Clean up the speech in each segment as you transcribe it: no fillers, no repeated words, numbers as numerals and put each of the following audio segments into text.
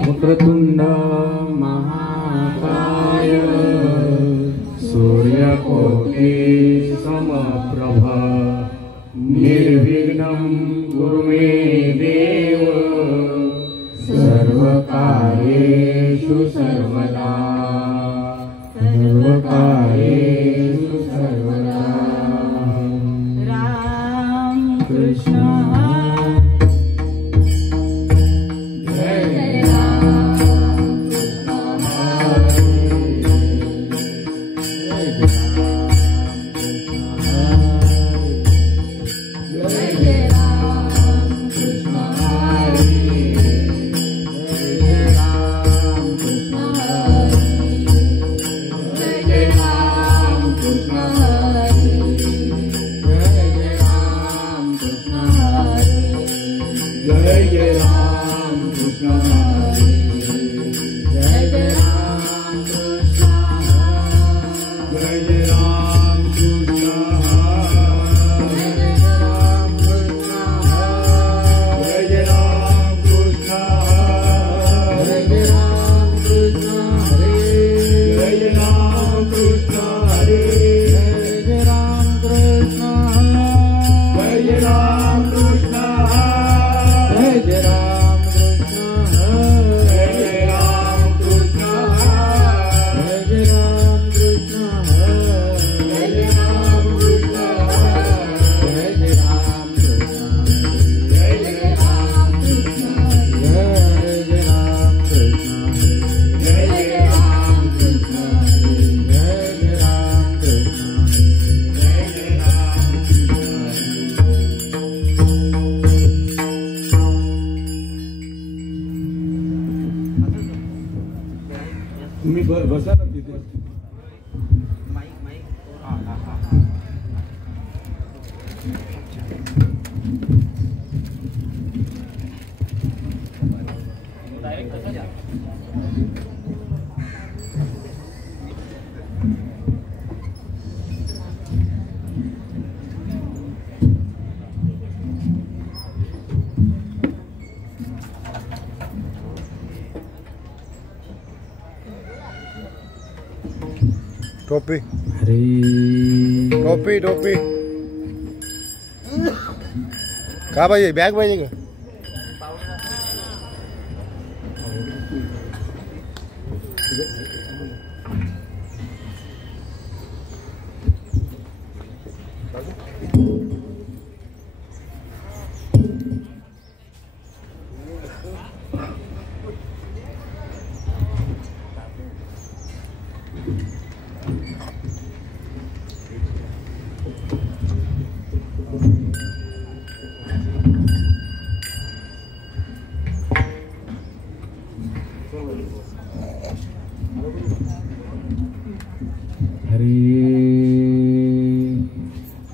वक्रतुंड महाकाय सूर्यकोटि समप्रभ निर्विघ्नं कुरु मे देव सर्वकार्येषु सर्वदा सर्वकार्येषु सर्वदा। राम कृष्ण बसा ना तिथे। टोपी हरी टोपी टोपी का पाहिजे बॅग पाहिजे का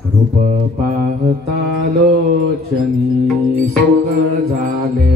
रूप पाहता लोचनी सुख झाले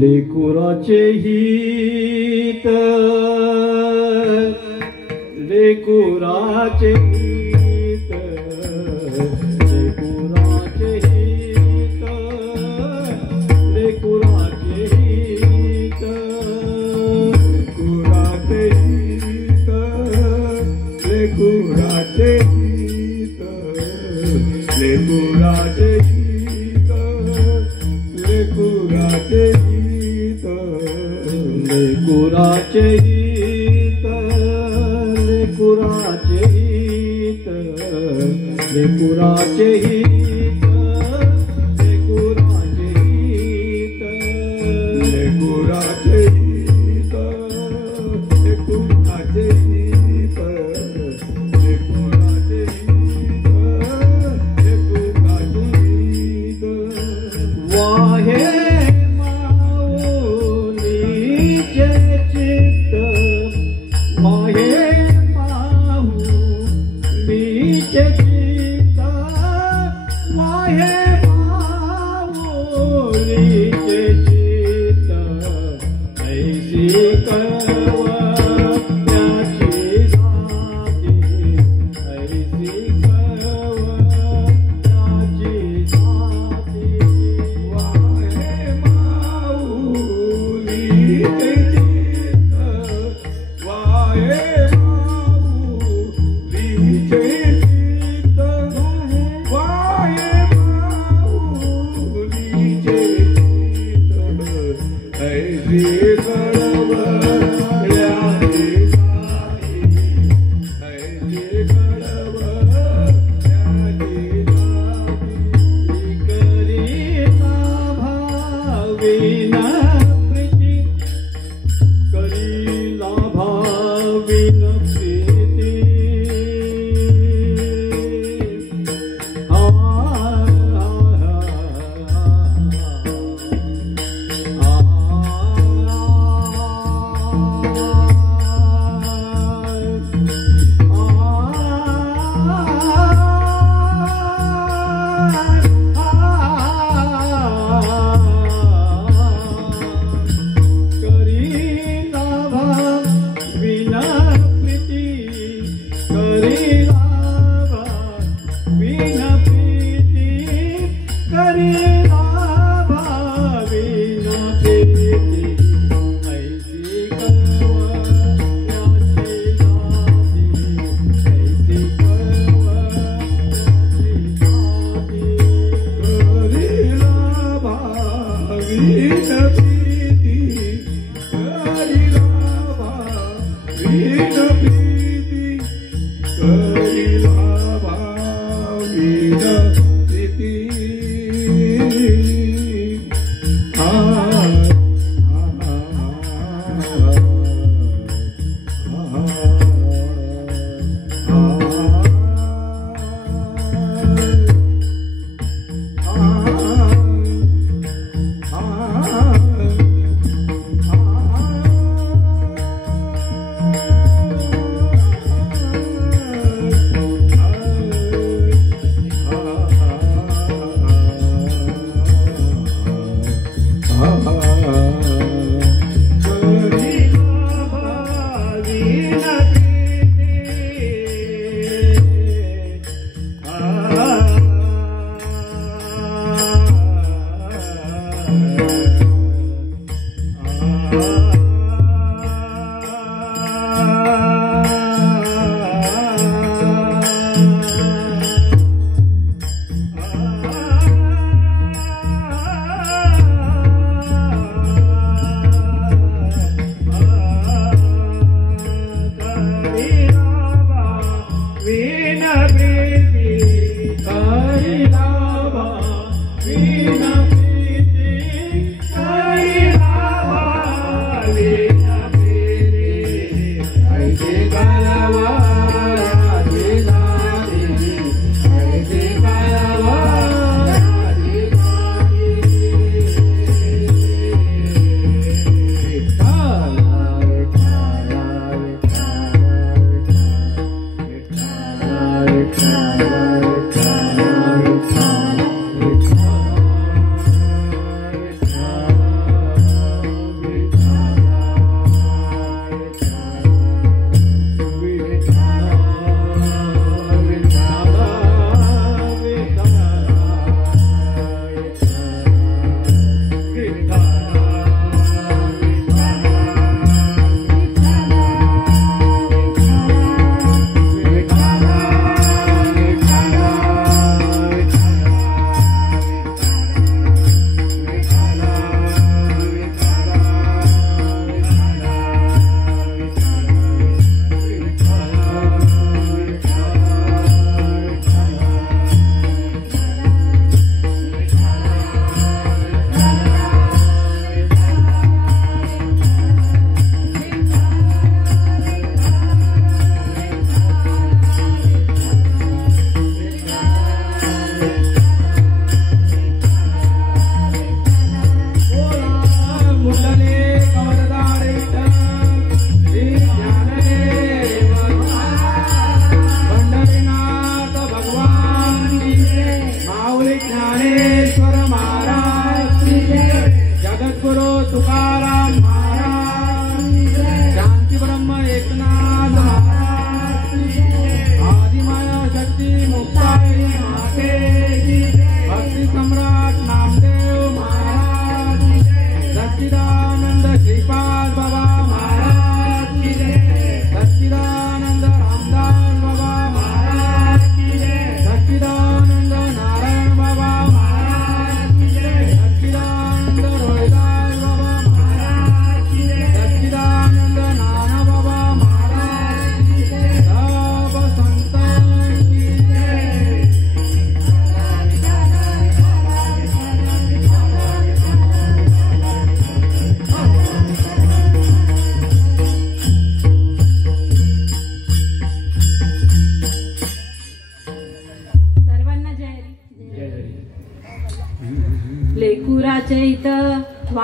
लेकुराचे हित लेकुराचे हित लेकुराचे हित लेकुराचे हित लेकुराचे हित लेकुराचे हित लेकुराचे हित लेकुराचे हित लेकुराचे हित लेकुराचे हित लेकुराचे हित लेकुराचे हित लेकुराचे हित लेकुराचे हित लेकुराचे हित लेकुराचे हित वाहे माऊलीचे चित्त वाहे माऊलीचे चित्त वाहे माऊलीचे चित्त ऐसी कळवण्याची जाती ऐसी कळवण्याची जाती वाहे माऊलीचे चित्त वाहे माऊलीचे चित्त वाहे माऊलीचे चित्त ऐसी कळवल्याची जाती ऐसी कळवल्याची जाती करीता भाविना प्रीती करीला भाविन प्रीती करीला भाविना प्रीती करीला भाविना प्रीती करीला भाविना प्रीती ऐसी कळवण्याची जाती ऐसी कळवण्याची जाती करीला भाविन प्रीती करीला भाविन प्रीती करीला भाविन प्रीती कळवण्याची जाती ऐसी कळवण्याची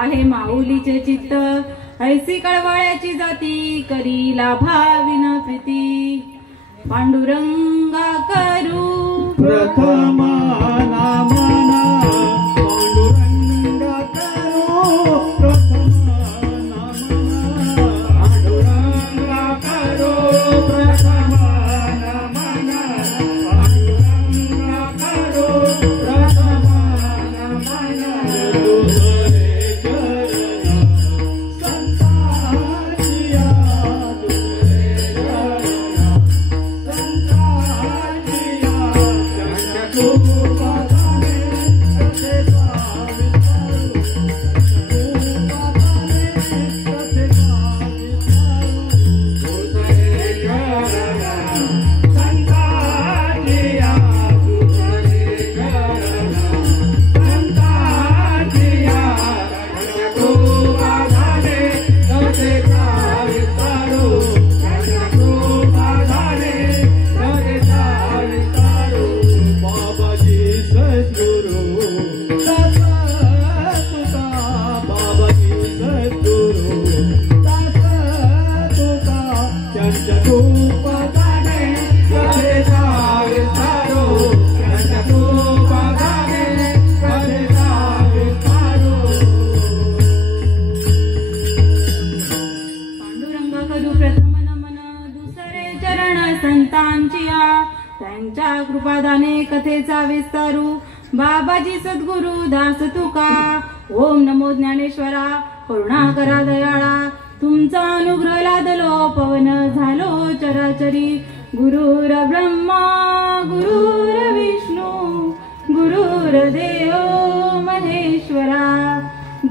वाहे माऊलीचे चित्त ऐसी कळवळ्याची जाती करीला भाविन प्रीती पांडुरंगा करू प्रथम नामना पांडुरंगा करो प्रथम नामना पांडुरंगा करो प्रथम नामना पांडुरंगा करो प्रथम नामना तुझे चरण संतांचिया तुझे चरण संतांचिया त्यांच्या कृपादाने कथेचा विस्तारू बाबाजी सद्गुरु दास तुका ओम नमो ज्ञानेश्वरा करुणा करा दयाळा तुमचा अनुग्रह लादलो पवन झालो चराचरी गुरुर ब्रह्मा गुरुर विष्णू गुरुर देव महेश्वरा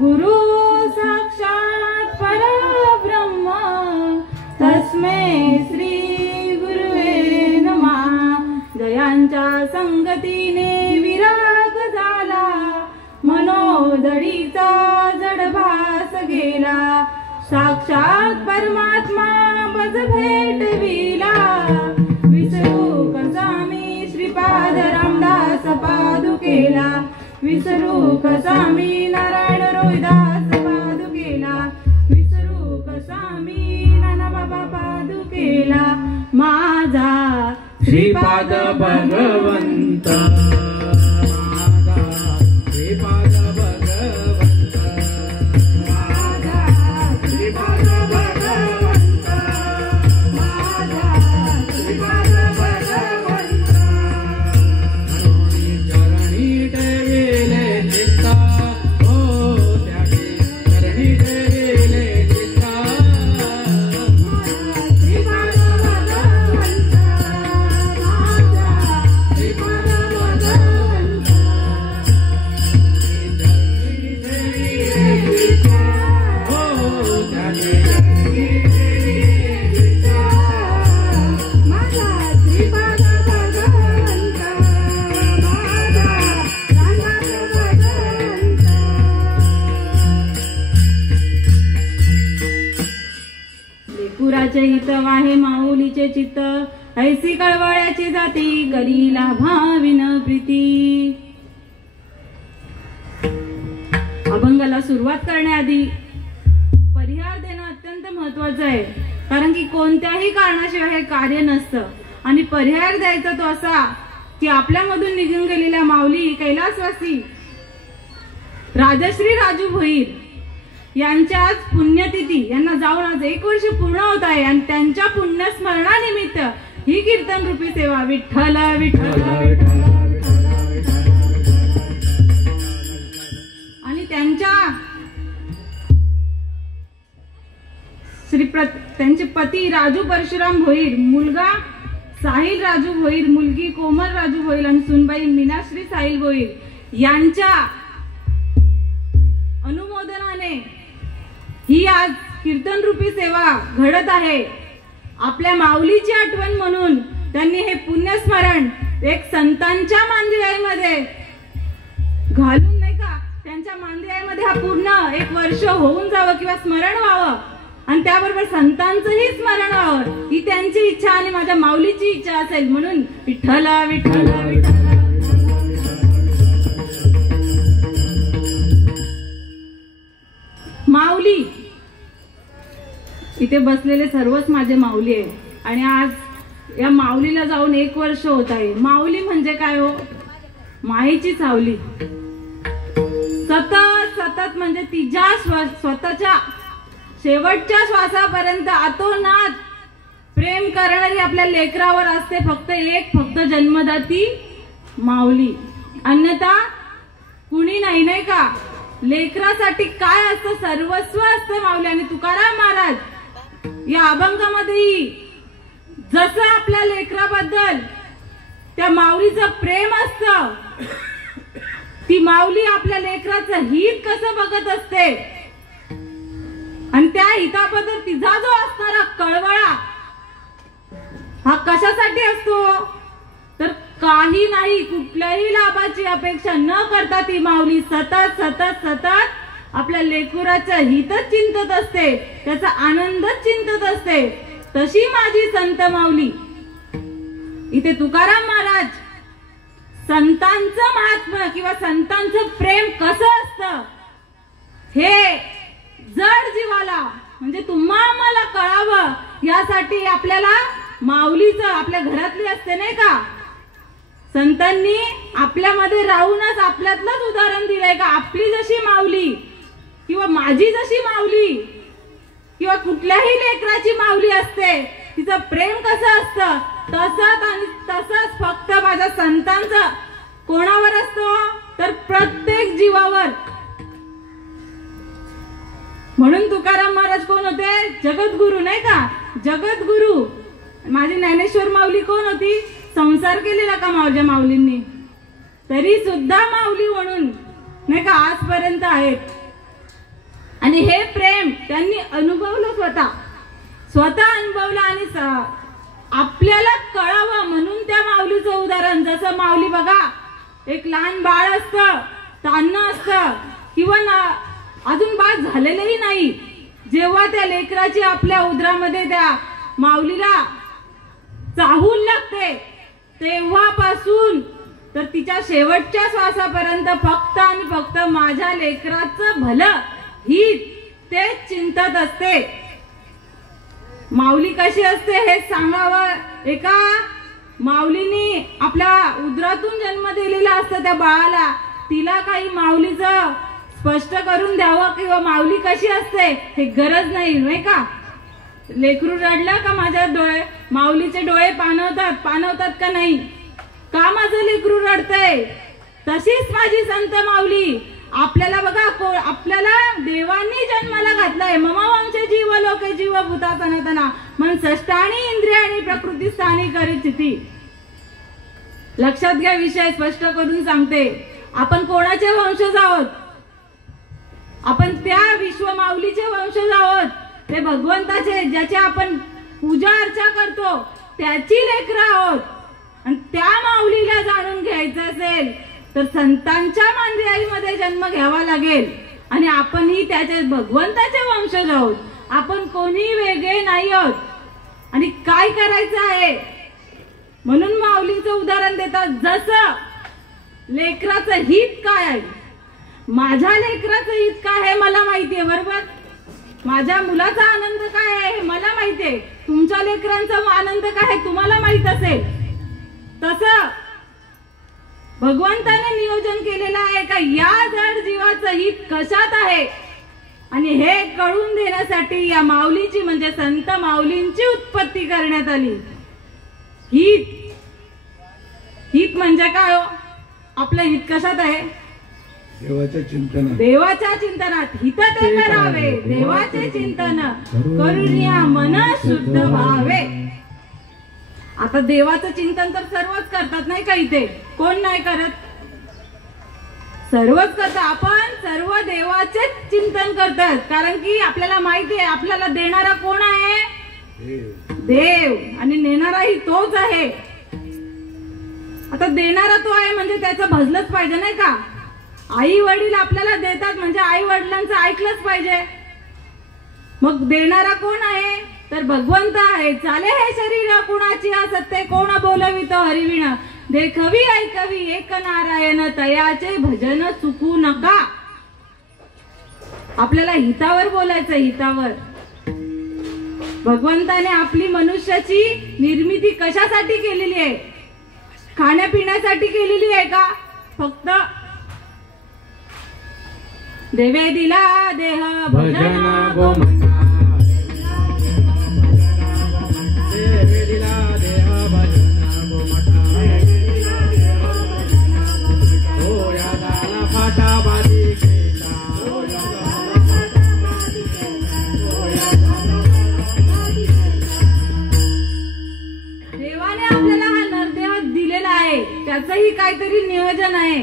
गुरु साक्षात परब्रह्म तस्मै श्री दयांच्या संगतीने विराग झाला मनोदडीचा जडभास गेला साक्षात परमात्मा बज भेटविला विसरू कसा मी श्रीपाद रामदास पादुकेला विसरू कसा मी नारायण रोहिदास पादुकेला विसरू कसा मी नानाबाबा पादुकेला माझा श्रीपाद भगवंत माझा श्रीपाद भगवंत माझा श्रीपाद भगवंत माझा श्रीपाद भगवंत चरणी ठेविले चित्ता हो त्याचे चरणी ठेविले चित्ता श्रीपाद भगवंत हित वाहे माऊलीचे चित्त ऐसी कळवळ्याची जाती करीला भाविन प्रीती अभंगाला सुरुवात करण्याआधी परिहार देणं अत्यंत महत्वाचं आहे कारण की कोणत्याही कारणाशिवाय हे कार्य नसतं आणि परिहार द्यायचा तो असा की आपल्यामधून निघून गेलेल्या माऊली कैलासवासी राजश्री राजू भोईर यांच्या आज पुण्यतिथी यांना जाऊन आज 1 वर्ष पूर्ण होत आहे आणि त्यांच्या पुण्यस्मरणानिमित्त ही कीर्तन रूपी सेवा विठ्ठल विठ्ठल आणि त्यांचे पती राजू परशुराम भोईर मुलगा साहिल राजू भोईर मुलगी कोमल राजू भोईर आणि सुनबाई मीनाश्री साहिल भोईर यांच्या अनुमोदनाने ही आज कीर्तन रूपी सेवा घडत आहे आपल्या माऊलीची आठवण म्हणून त्यांनी हे पुण्यस्मरण एक संतांच्या मांदियाईमध्ये घालून नाही का त्यांच्या मांदियाईमध्ये हा पूर्ण 1 वर्ष होऊन जावं किंवा स्मरण व्हावं आणि त्याबरोबर संतांचंही स्मरण व्हावं ही त्यांची इच्छा आणि माझ्या माऊलीची इच्छा असेल म्हणून विठ्ठल विठ्ठल विठ्ठल इथे बसलेले सर्वच माझे माऊली आहे आणि आज या माऊलीला जाऊन 1 वर्ष होत आहे. माऊली म्हणजे काय हो? मायेची सावली. सतत सतत म्हणजे तिच्या स्वतःच्या शेवटच्या श्वासापर्यंत अतोनात प्रेम करणारी आपल्या लेकरावर असते फक्त जन्मदाती माऊली. अन्यथा कुणी नाही, नाही का? लेकरासाठी काय असतं? सर्वस्व असतं माऊली. आणि तुकाराम महाराज या अभंगामध्येही जसं आपल्या लेकराबद्दल त्या माऊलीचं प्रेम असतं, ती माऊली आपल्या लेकराचं हित कसं बघत असते आणि त्या हिताबद्दल तिचा जो असणारा कळवळा हा कशासाठी असतो? तर काही नाही, कुठल्याही लाभाची अपेक्षा न करता ती माऊली सतत सतत सतत आपल्या लेकराचं हितच चिंतत असते, त्याचा आनंदच चिंतत असते. तशी माझी संत माऊली. इथे तुकाराम महाराज संतांचं महात्म्य किंवा संतांचं प्रेम कसं असतं हे जड जीवाला म्हणजे तुम्हा आम्हाला कळावं यासाठी आपल्याला माऊलीचं आपल्या घरातली असते, नाही का? संतांनी आपल्यामध्ये राहूनच आपल्यातलंच उदाहरण दिलंय का आपली जशी माऊली किंवा माझी जशी माऊली किंवा कुठल्याही लेकराची माऊली असते, तिचं प्रेम कसं असतं तसंच आणि तसंच फक्त माझ्या संतांचं कोणावर असतो? तर प्रत्येक जीवावर. म्हणून तुकाराम महाराज कोण होते? जगद्गुरु, नाही का? जगद्गुरु. माझी ज्ञानेश्वर माऊली कोण होती? संसार केलेला का माझ्या माऊलींनी? तरी सुद्धा माऊली म्हणून नाही का आजपर्यंत आहेत. आणि हे प्रेम त्यांनी अनुभवलं, स्वतः अनुभवलं आणि आपल्याला कळावं म्हणून त्या माऊलीचं उदाहरण. जसं माऊली बघा, एक लहान बाळ असतं, तान्ह असतं किंवा अजून बाळ झालेलंही नाही, जेव्हा त्या लेकराची आपल्या उदरामध्ये त्या माऊलीला चाहूल लागते तेव्हापासून तर तिच्या शेवटच्या श्वासापर्यंत फक्त आणि फक्त माझ्या लेकराचं भलं ही तेच चिंतत असते. माऊली कशी असते हे सांगावं. एका माऊलीने आपल्या उदरातून जन्म दिलेला असतं त्या बाळाला, तिला काही माऊलीचं स्पष्ट करून द्यावं किंवा माऊली कशी असते हे गरज नाही, नाही का? लेकरू रडलं का माझ्या माऊलीचे डोळे पाणवतात का नाही? का माझं लेकरू रडतंय? तशीच माझी संत माऊली आपल्याला बघा, आपल्याला देवांनी जन्माला घातलाय. मम वंशे जीव लोके जीव भूता सनातना मन षष्टाणी इंद्रियाणी प्रकृती स्थानी करिचिती. लक्षात घ्या, विषय स्पष्ट करून सांगते. आपण कोणाचे वंशज आहोत? आपण त्या विश्व माऊलीचे वंशज आहोत. ते भगवंताचे, ज्याची आपण पूजा अर्चा करतो त्याची लेकरं आहोत. आणि त्या माऊलीला जाणून घ्यायचं असेल तर संतांच्या मांदियाळीमध्ये जन्म घ्यावा लागेल. आणि आपणही त्याचे भगवंताचे वंशज आहोत. आपण कोणी वेगळे नाही आहोत. आणि काय करायचं आहे म्हणून माऊलीचं उदाहरण देतात. जसं लेकराचं हित काय आहे, माझ्या लेकराचं हित काय आहे मला माहितीये, बरोबर? माझ्या मुलाचा आनंद काय आहे हे मला माहितीये, तुमच्या लेकरांचा आनंद काय आहे तुम्हाला माहित असेल. तसं भगवंताने नियोजन केलेलं आहे का या जड जीवाचं हित कशात आहे आणि हे कळून देण्यासाठी या माऊलीची म्हणजे संत माऊलींची उत्पत्ती करण्यात आली. हित म्हणजे काय हो? आपलं हित कशात आहे? देवाच्या चिंतनात. देवाच्या चिंतनात हित ते करावे, देवाचे चिंतन करुनिया मन शुद्ध व्हावे. आता देवाचं चिंतन तर सर्वच करतात, नाही का? इथे कोण नाही करत? सर्वच करतात. आपण सर्व देवाचेच चिंतन करतात, कारण की आपल्याला माहिती आहे आपल्याला देणारा कोण आहे? देव. आणि नेणाराही तोच आहे. आता देणारा तो आहे म्हणजे त्याचं भजलंच पाहिजे, नाही का? आई वडील आपल्याला देतात म्हणजे आई वडिलांचं ऐकलंच पाहिजे. मग देणारा कोण आहे? तर भगवंत आहे. चाले हे शरीर कुणाची सत्य कोण बोलवितो हरिविण, देखवी ऐकवी एक नारायण तयाचे भजन चुकू नका. आपल्याला हितावर बोलायचं, हितावर. भगवंताने आपली मनुष्याची निर्मिती कशासाठी केलेली आहे? खाण्यापिण्यासाठी केलेली आहे का? फक्त देवे दिला देह भजन गोमना देवे दिला देह भजन गोमटा हो या दाला फाटा बाजी केला देवाने आपल्याला हा नरदेह दिलेला आहे, त्याचंही काहीतरी नियोजन आहे.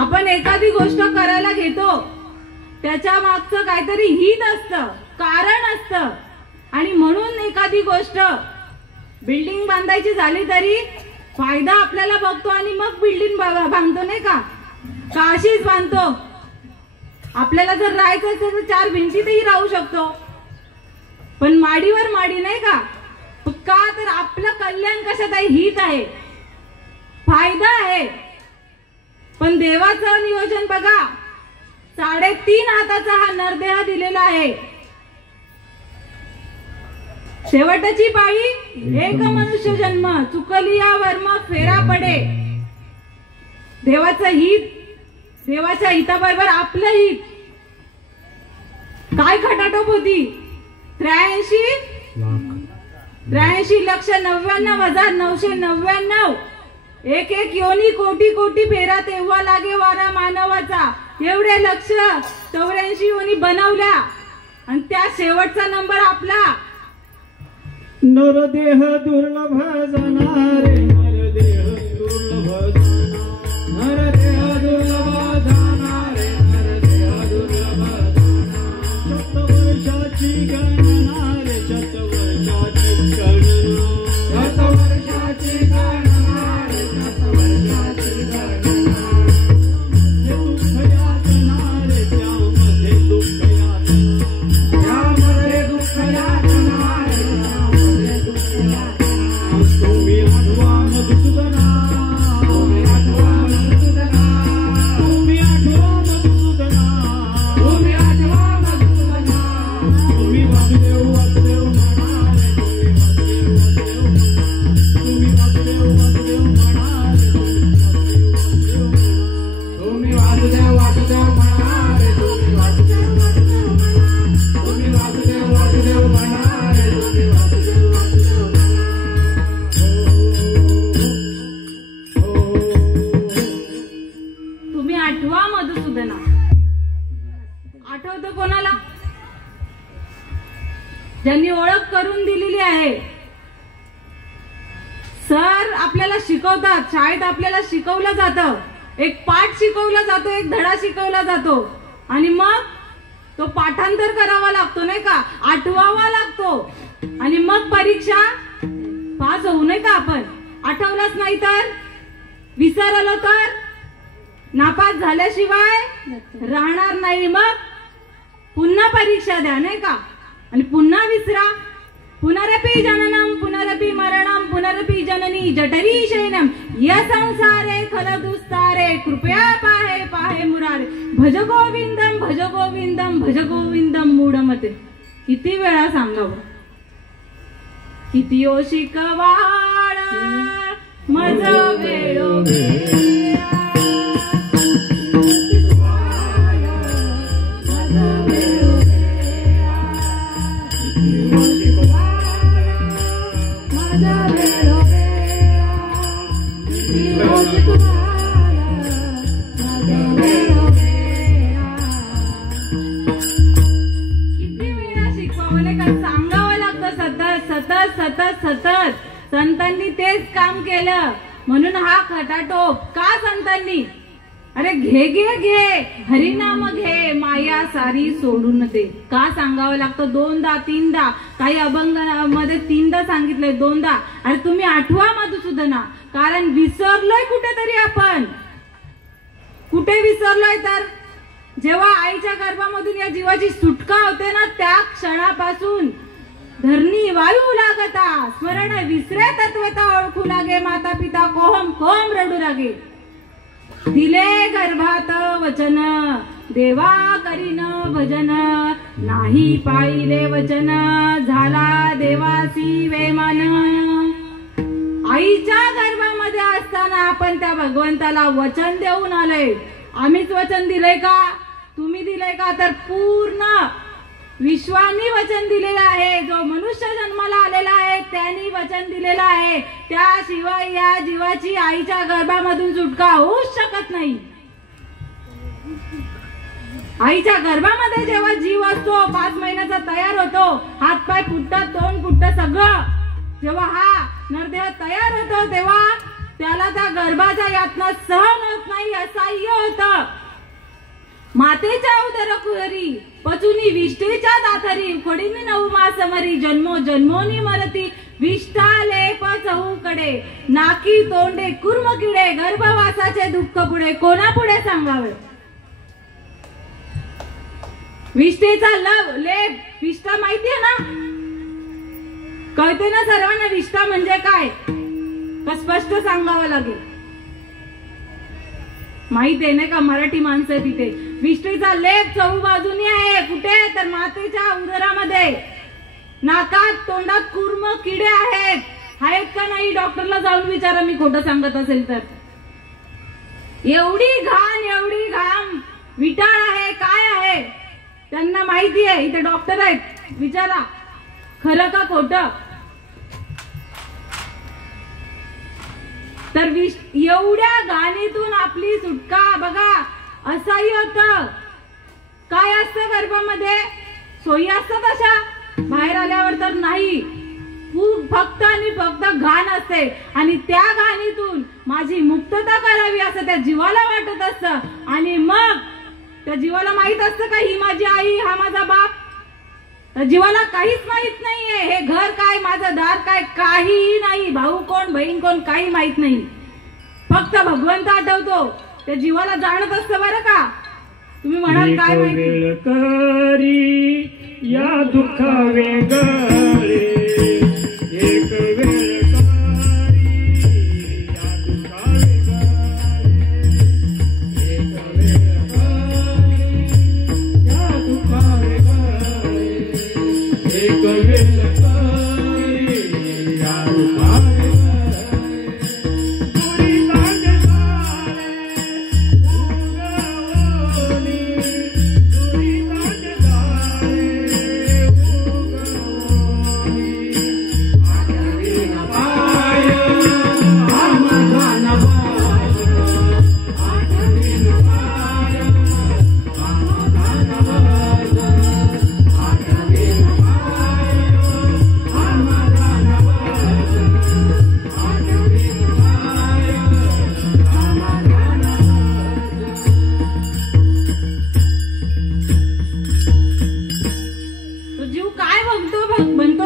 आपण एखादी गोष्ट करायला घेतो, त्याच्या मागचं काहीतरी हित असतं, कारण असतं. आणि म्हणून एखादी गोष्ट बिल्डिंग बांधायची झाली तरी फायदा आपल्याला बघतो आणि मग बिल्डिंग बांधतो, नाही का? अशीच बांधतो. आपल्याला जर राहायचं असेल तर 4 भिंतीतही राहू शकतो, पण माडीवर माडी, नाही का? का तर आपलं कल्याण कशात आहे? हित आहे, फायदा आहे. पण देवाचं नियोजन बघा, 3.5 हाताचा हा नरदेह दिलेला आहे. शेवटची पाळी एक मनुष्य जन्म, चुकली या वर्म फेरा पडे. देवाचं हित, देवाच्या हिताबरोबर आपलं हित. काय खटाटोप होती? 83,99,999 एक योनी कोटी कोटी फेरा तेव्हा लागे वारा मानवाचा. एवढे लक्ष 84 योनी बनवल्या आणि त्या शेवटचा नंबर आपला. नरदेह दुर्लभ जाणारे नरदेह दुर्लभ नरदेह दुर्लभ जाणारे नरदेह दुर्लभ शतवर्षाची गणना रे शतवर्षाची गणना शतवर्षाची गणना रे शतवर्षाची गणना दुःख यातना रे त्यामध्ये दुःख यातना त्यामध्ये दुःख यातना तुम्ही आठवा मधुसूदना तुम्ही आठवा मधुसूदना तुम्ही आठवा मधुसूदना तुम्ही आठवा मधुसूदना तुम्ही वासुदेव वासुदेव म्हणाले तुम्ही वासुदेव वासुदेव म्हणाले तुम्ही वासुदेव वासुदेव म्हणाले तुम्ही वासुदेव वासुदेव तुम्ही वासुदेव वासुदेव म्हणाले तुम्ही वासुदेव वासुदेव तुम्ही आठवा मधुसूदना. आठवतं कोणाला? ज्यांनी ओळख करून दिलेली आहे. सर आपल्याला शिकवतात, शाळेत आपल्याला शिकवलं जातं, एक पाठ शिकवला जातो, एक धडा शिकवला जातो आणि मग तो पाठांतर करावा लागतो, नाही का? आठवावा लागतो आणि मग परीक्षा पास होऊ नये का? आपण आठवलंच नाही तर, विसरलो तर नापास झाल्याशिवाय राहणार नाही. मग पुन्हा परीक्षा द्या, नाही का? आणि पुन्हा विसरा. पुनरपि जननम पुनरपि मरणम पुनरपि जननी जठरी शयनम या संसारे खलदुस्तारे कृपया पाहे पाहे मुरारे भज गोविंदम भज गोविंदम भज गोविंदम मूढमते. किती वेळा सांगावं? किती शिकवाळ मज वेळोवेळी सतत संतांनी तेच काम केलं म्हणून हा खटाटोप. का संतांनी? अरे घे घे घे हरिनाम घे माया सारी सोडून दे. का सांगावं लागतं? 2दा 3दा, काही अभंग मध्ये 3दा सांगितलंय, 2दा. अरे तुम्ही आठवा मधुसूदना. कारण विसरलोय कुठेतरी आपण. कुठे विसरलोय? तर जेव्हा आईच्या गर्भामधून या जीवाची सुटका होते ना, त्या क्षणापासून धरणी वायू लागता स्मरण विसरे तत्वता ओळखू लागे माता पिता कोहम कोहम रडू लागे. दिले गर्भात वचन देवा करीन भजन नाही पाहिले वचन झाला देवासी वेमान. आईच्या गर्भामध्ये असताना आपण त्या भगवंताला वचन देऊन आलोय. आम्हीच वचन दिलंय का? तुम्ही दिलंय का? तर पूर्ण विश्वानी वचन दिलेलं आहे. जो मनुष्य जन्माला आलेला आहे त्यांनी वचन दिलेलं आहे. त्याशिवाय या जीवाची आईच्या गर्भामधून सुटका होऊच शकत नाही. आईच्या गर्भामध्ये जेव्हा जीव असतो 5 महिन्याचा तयार होतो, हातपाय फुटतात, तोंड फुटतं, सगळं जेव्हा हा नरदेह तयार होतो तेव्हा त्याला त्या गर्भाच्या यातना सहन होत नाही, असह्य होतं. मातेच्या उदर कुहरी पचुनी विष्ठेच्या दातरी खोडीनी 9 मास मरी जन्मो जन्मोनी मरती विष्ठाले चहूकडे नाकी तोंडे कुर्म किडे गर्भवासाचे दुःख पुढे कोणापुढे सांगावे. विष्ठेचा लेप, विष्ठा माहितीये ना? कळते ना सर्वांना विष्ठा म्हणजे काय? का स्पष्ट सांगावं लागेल? माहिती आहे ना का? मराठी माणसं तिथे. विष्ठेचा लेप 4 बाजूनी आहे. कुठे? तर मातेच्या उदरामध्ये. नाकात तोंडात कुर्म किडे आहेत का नाही? डॉक्टरला जाऊन विचारा, मी खोटं सांगत असेल तर. एवढी घाम विटाळ आहे, काय आहे त्यांना माहिती आहे. इथे डॉक्टर आहेत, विचारा खरं का खोटं. तर एवढ्या घाणीतून आपली सुटका बघा. असंही होतं. काय असतं गर्भामध्ये? सोयी असतात अशा? बाहेर आल्यावर तर नाही. फक्त आणि फक्त घाण असते. आणि त्या घाणीतून माझी मुक्तता करावी असं त्या जीवाला वाटत असतं. आणि मग त्या जीवाला माहित असतं का ही माझी आई, हा माझा बाप? त्या जीवाला काहीच माहित नाहीये. हे घर काय, माझं दार काय, काहीही नाही. भाऊ कोण, बहीण कोण, काही माहित नाही. फक्त भगवंत आठवतो. त्या जीवाला जाणत असतं बरं का. तुम्ही म्हणाल काय माहिती करी या दुःख वेगळे एक वेळ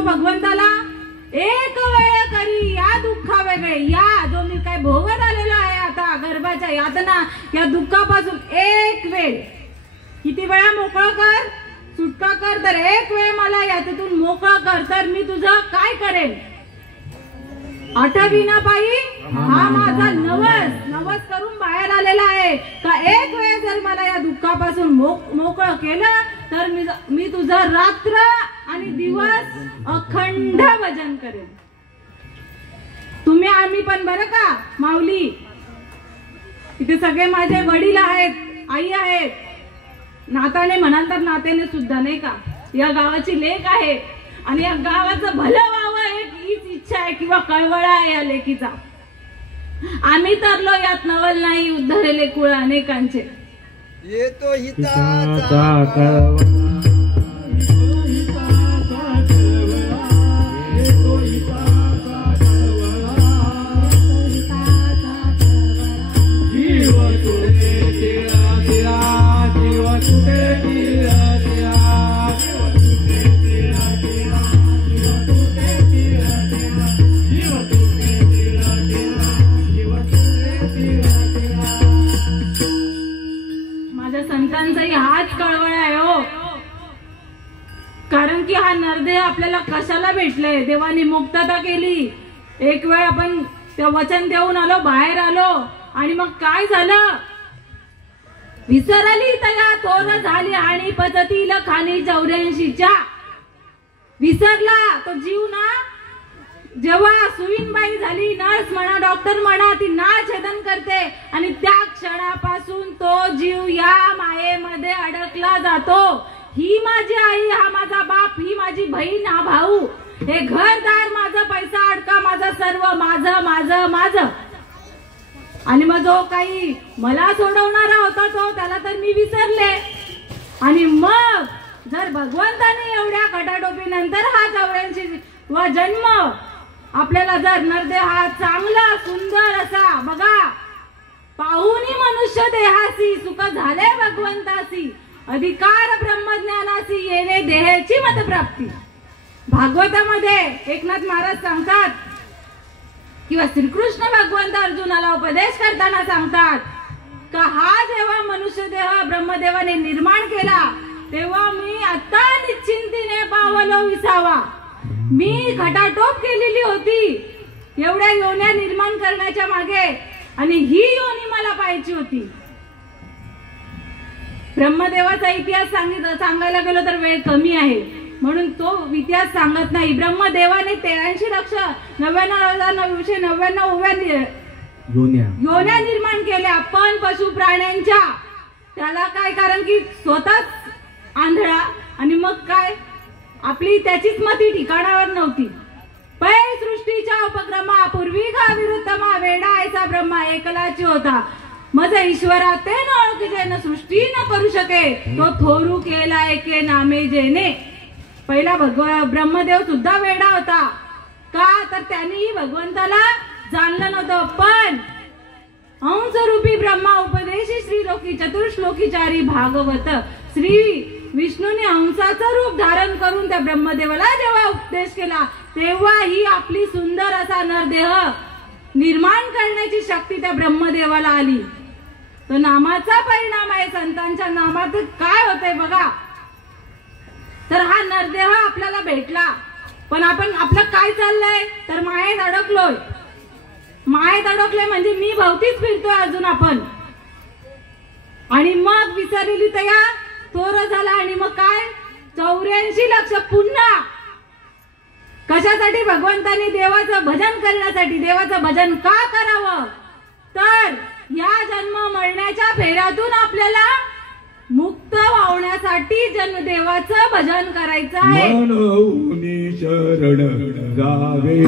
भगवंताला एक वेळ करी या दुःखा वेगळे. या जो मी काय भोगत आलेलो आहे आता गर्भाच्या यातना, या दुःखापासून एक वेळ, किती वेळा मोकळं कर, सुटका कर. तर एक वेळ मला यातून मोकळं कर, तर मी तुझं काय करेल? आठविना पायी हा माझा नवस करून बाहेर आलेला आहे का. एक वेळ जर मला या दुःखापासून मोकळं केलं तर मी तुझं रात्र आणि दिवस अखंड भजन करेन. तुम्ही आम्ही पण बरं का माऊली. इथे सगळे माझे वडील आहेत, आई आहेत, नाताने म्हणाल तर नात्याने सुद्धा नाही का. या गावाची लेक आहे आणि या गावाचं भलं व्हावं एक हीच इच्छा आहे किंवा कळवळा आहे या लेकीचा. आम्ही तरलो यात नवल नाही, उद्धरले कुळ अनेकांचे. येतो हिताचा कारण की हा नरदेह आपल्याला कशाला भेटलंय? देवाने मुक्तता केली. एक वेळ आपण ते वचन देऊन आलो, बाहेर आलो आणि मग काय झालं? विसरली तया थोर झाली आणि पचतील खाणी 84च्या. विसरला तो जीव ना, जेव्हा सुईनबाई झाली, नर्स म्हणा डॉक्टर म्हणा, ती नाळ छेदन करते आणि त्या क्षणापासून तो जीव या मायेमध्ये अडकला जातो. ही माझी आई, हा माझा बाप, ही माझी बहीण, हा भाऊ, हे घरदार, माझा पैसा अडका, माझं सर्व माझं माझं माझं. आणि मग जो काही मला सोडवणारा होता तो, त्याला तर मी विसरले. आणि मग जर भगवंताने एवढ्या खटाटोपीनंतर हा 84वा जन्म आपल्याला जर नरदेह हा चांगला सुंदर असा बघा, पाहुनी मनुष्य देहासी सुख झाले भगवंतासी, अधिकार ब्रह्मज्ञानासी येणे देहाची मतप्राप्ती. भागवतामध्ये एकनाथ महाराज सांगतात किंवा श्रीकृष्ण भगवंत अर्जुनाला उपदेश करताना सांगतात का हा जेव्हा मनुष्य देह ब्रह्मदेवाने निर्माण केला तेव्हा मी आता निश्चिंतीने पावलो विसावा. मी खटाटोप केलेली होती एवढ्या योन्या निर्माण करण्याच्या मागे, आणि ही योनी मला पाहायची होती. ब्रह्मदेवाचा इतिहास सांगायला गेलो तर वेळ कमी आहे, म्हणून तो इतिहास सांगत नाही. ब्रह्मदेवाने 83,99,999 योन्या निर्माण केल्या, पण पशु प्राण्यांच्या. त्याला काय, कारण की स्वतःच आंधळा, आणि मग काय, आपली त्याचीच मती ठिकाणावर नव्हती. पै सृष्टीच्या उपक्रमा पूर्वी का विरुद्धमा वेडा ऐसा ब्रह्मा एकलाची होता. मज ईश्वरा ते न ओळखी जेन सृष्टी न करू शके, तो थोरू केला एके नामे जेने. पहिला ब्रह्मदेव सुद्धा वेडा होता. का तर त्यांनीही भगवंताला जाणलं नव्हतं. पण अंशरूपी ब्रह्मा उपदेशी श्रीलोकी चतुर्श्लोकीचारी भागवत, श्री विष्णूने हंसाचं रूप धारण करून त्या ब्रह्मदेवाला जेव्हा उपदेश केला तेव्हा ही आपली सुंदर असा नरदेह निर्माण करण्याची शक्ती त्या ब्रह्मदेवाला आली. तो नामाचा परिणाम आहे. संतांच्या नामात काय होतंय बघा. तर हा नरदेह आपल्याला भेटला, पण आपण आपलं काय चाललंय तर मायेत अडकलोय. मायेत अडकलोय म्हणजे मी भवतीच फिरतोय अजून आपण. आणि मग विसरलेली तया थोर झाला, आणि मग काय 84 लक्ष पुन्हा कशासाठी, भगवंतानी देवाचं भजन करण्यासाठी. देवाचं भजन का करावं तर या जन्म मरण्याच्या फेऱ्यातून आपल्याला मुक्त व्हावण्यासाठी देवाचं भजन करायचं आहे. मनोनी शरण जावे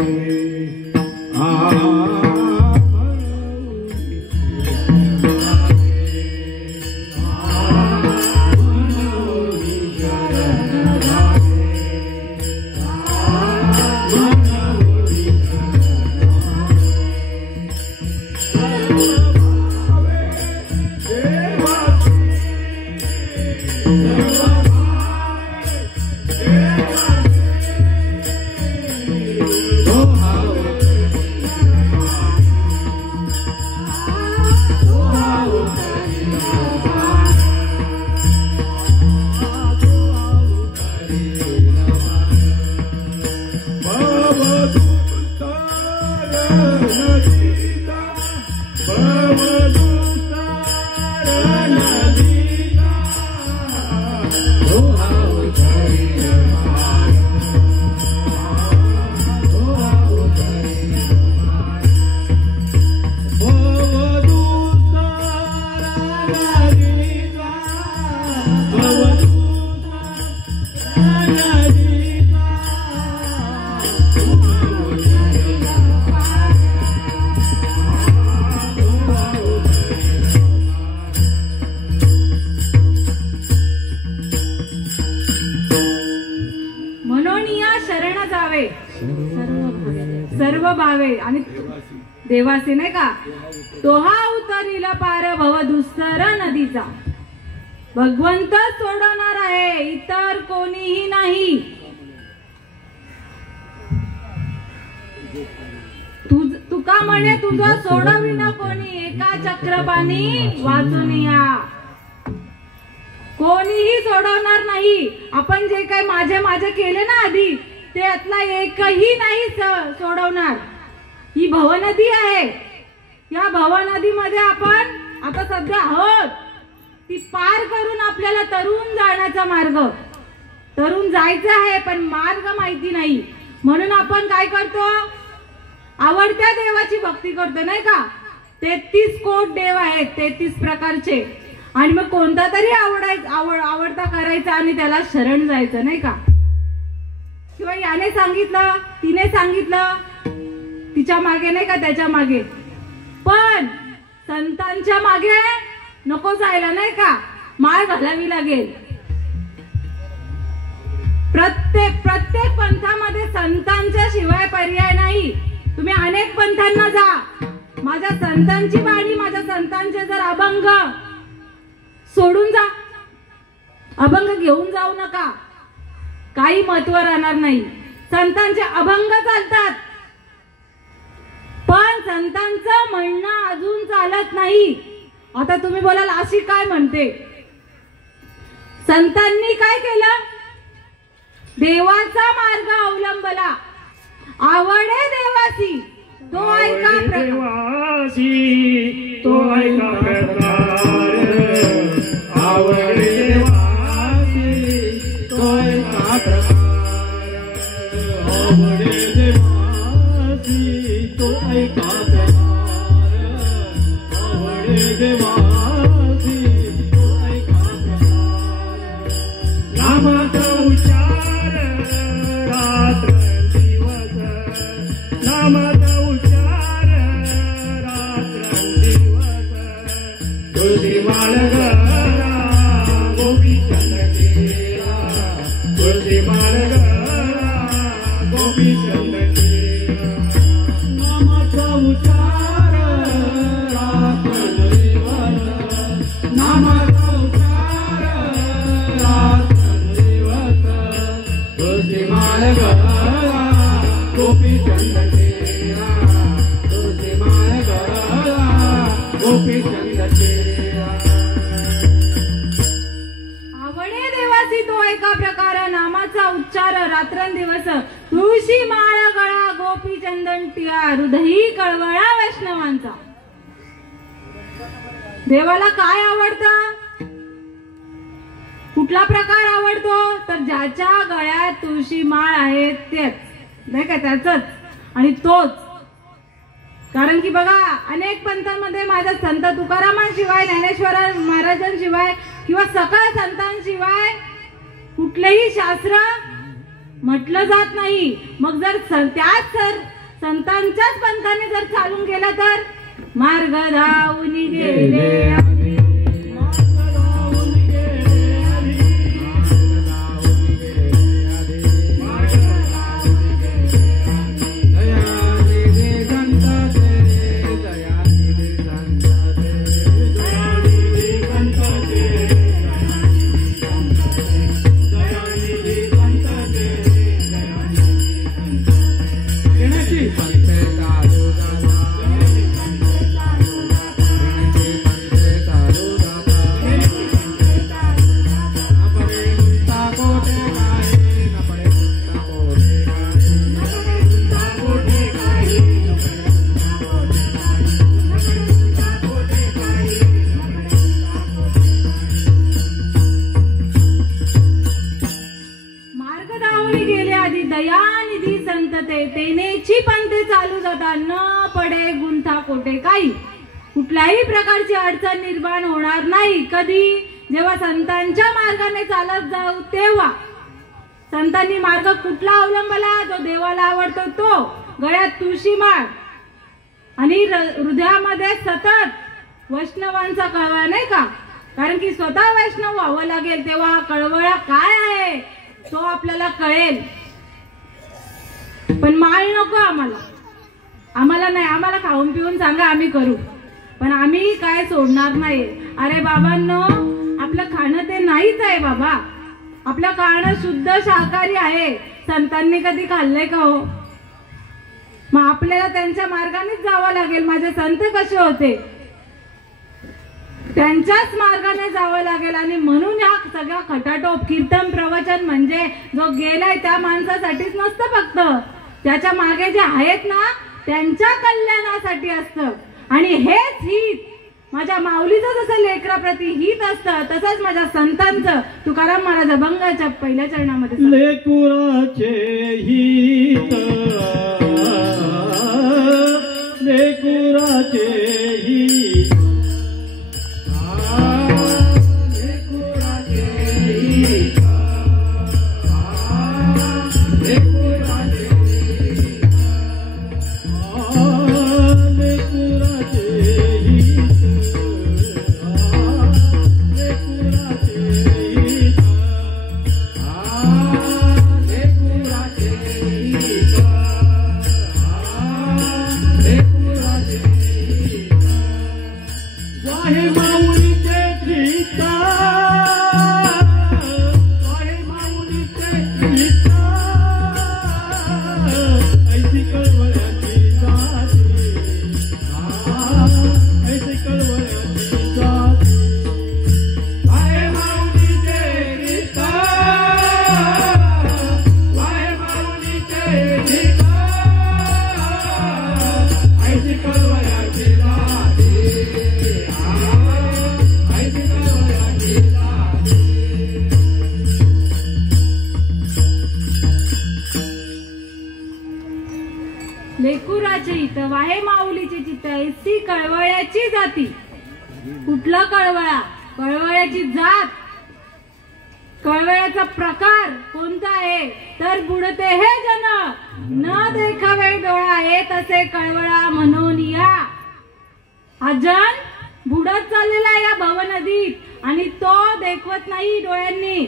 सर्व भावे आणि देवासी नाही का. तोहा उतरीला पार भव दुस्तर नदीचा. भगवंत सोडवणार आहे, इतर कोणीही नाही. तुका म्हणे तुझं सोडविना कोणी, एका चक्रपाणी वाचून या. कोणीही सोडवणार नाही. आपण जे काही माझे माझे केले ना आधी, त्यातला एकही नाही सोडवणार. ही भवनदी आहे. या भवनदीमध्ये आपण आता सध्या आहोत. ती पार करून आपल्याला तरुण जाण्याचा मार्ग, तरुण जायचं आहे पण मार्ग माहिती नाही, म्हणून आपण काय करतो, आवडत्या देवाची भक्ती करतो नाही का. 33 कोट देव आहेत, 33 प्रकारचे, आणि मग कोणता तरी आवडता करायचा आणि त्याला शरण जायचं नाही का. किंवा याने सांगितलं, तिने सांगितलं, तिच्या मागे नाही का, त्याच्या मागे. पण संतांच्या मागे नको जायला नाही का, माळ घालावी लागेल. प्रत्येक पंथामध्ये संतांच्या शिवाय पर्याय नाही. तुम्ही अनेक पंथांना जा, माझ्या संतांची वाणी, माझ्या संतांचे जर अभंग सोडून जा, अभंग घेऊन जाऊ नका, काही महत्व राहणार नाही. संतांचे अभंग चालतात, पण संतांचं म्हणणं अजून चालत नाही. आता तुम्ही बोलाल अशी काय म्हणते, संतांनी काय केलं, देवाचा मार्ग अवलंबला. आवडे देवासी तो ऐका देवासी तो ऐका प्रकार, आवडे देवासी तो ऐका प्रकार, आवडे देवासी तो ऐका प्रकार, आवडे देवासी तो ऐका प्रकार. नामाचा उच्चार रात्र दिवस, नामाचा उच्चार रात्र दिवस, तुळशी माळ गळा गोपीचंद केला, तुळशी माळ गळा गोपीचंद केला. नामाचा उच्चार रात्र दिवस, नामाचा उच्चार रात्र दिवस, तुळशी माळ गळा गोपीचंद केला, तुळशी माळ गळा गोपीचंद केला. आवडे देवासी तो एका प्रकार, नामाचा उच्चार रात्रंदिवस, तुळशी माळ गळा गोपीचंदन टिया, हृदयी कळवळा वैष्णवांचा. देवाला काय आवडतं, कुठला प्रकार आवडतो, तर ज्याच्या गळ्यात तुळशी माळ आहे तेच नाही का, त्याचंच आणि तोच. कारण की बघा, अनेक पंथांमध्ये माझ्या संत तुकारामांशिवाय, ज्ञानेश्वर महाराजांशिवाय किंवा सकळ संतांशिवाय कुठलेही शास्त्र म्हटलं जात नाही. मग जर त्याच संतांच्याच पंथाने जर चालून गेलं तर मार्ग धावून गेले, तेनेची पंथे चालू जाता, न पडे गुंथा कोठे काही. कुठल्याही प्रकारची अडचण निर्माण होणार नाही. कधी, जेव्हा संतांच्या मार्गाने चालत जाऊ तेव्हा. संतांनी मार्ग कुठला अवलंबला, जो देवाला आवडतो तो, गळ्यात तुळशी माळ आणि हृदयामध्ये सतत वैष्णवांचा कळवळा नाही का. कारण की स्वतः वैष्णव व्हावं लागेल, तेव्हा कळवळा काय आहे तो आपल्याला कळेल. पण माळ नको आम्हाला नाही, आम्हाला खाऊन पिऊन सांगा आम्ही करू, पण आम्ही काय सोडणार नाही. अरे बाबांनो, आपलं खाणं ते नाहीच आहे बाबा, आपलं खाणं शुद्ध शाकाहारी आहे. संतांनी कधी खाल्लंय का हो? मग आपल्याला त्यांच्या मार्गानेच जावं लागेल. माझे संत कसे होते, त्यांच्याच मार्गाने जावं लागेल. आणि म्हणून या सगळ्या खटाटोप कीर्तन प्रवचन म्हणजे जो गेलाय त्या माणसासाठीच नसतं, फक्त त्याच्या मागे जे आहेत ना त्यांच्या कल्याणासाठी असतं. आणि हेच हित माझ्या माऊलीचं जसं लेकराप्रती हित असतं तसंच माझ्या संतांचं तुकाराम महाराज अभंगाच्या पहिल्या चरणामध्ये लेकुराचे हित लेकुराचे हित लेकुराचे हित लेकुराचे हित वाहे माऊलीचे चित्त ऐसी कळवळ्याची जाती. कुठला कळवळा? कळवळ्याची जात, कळवळ्याचा प्रकार कोणता आहे तर बुडते हे जन न देखावे डोळा हे तसे कळवळा म्हणून या. हा जन बुडत चाललेला या भवनदीत आणि तो देखवत नाही डोळ्यांनी.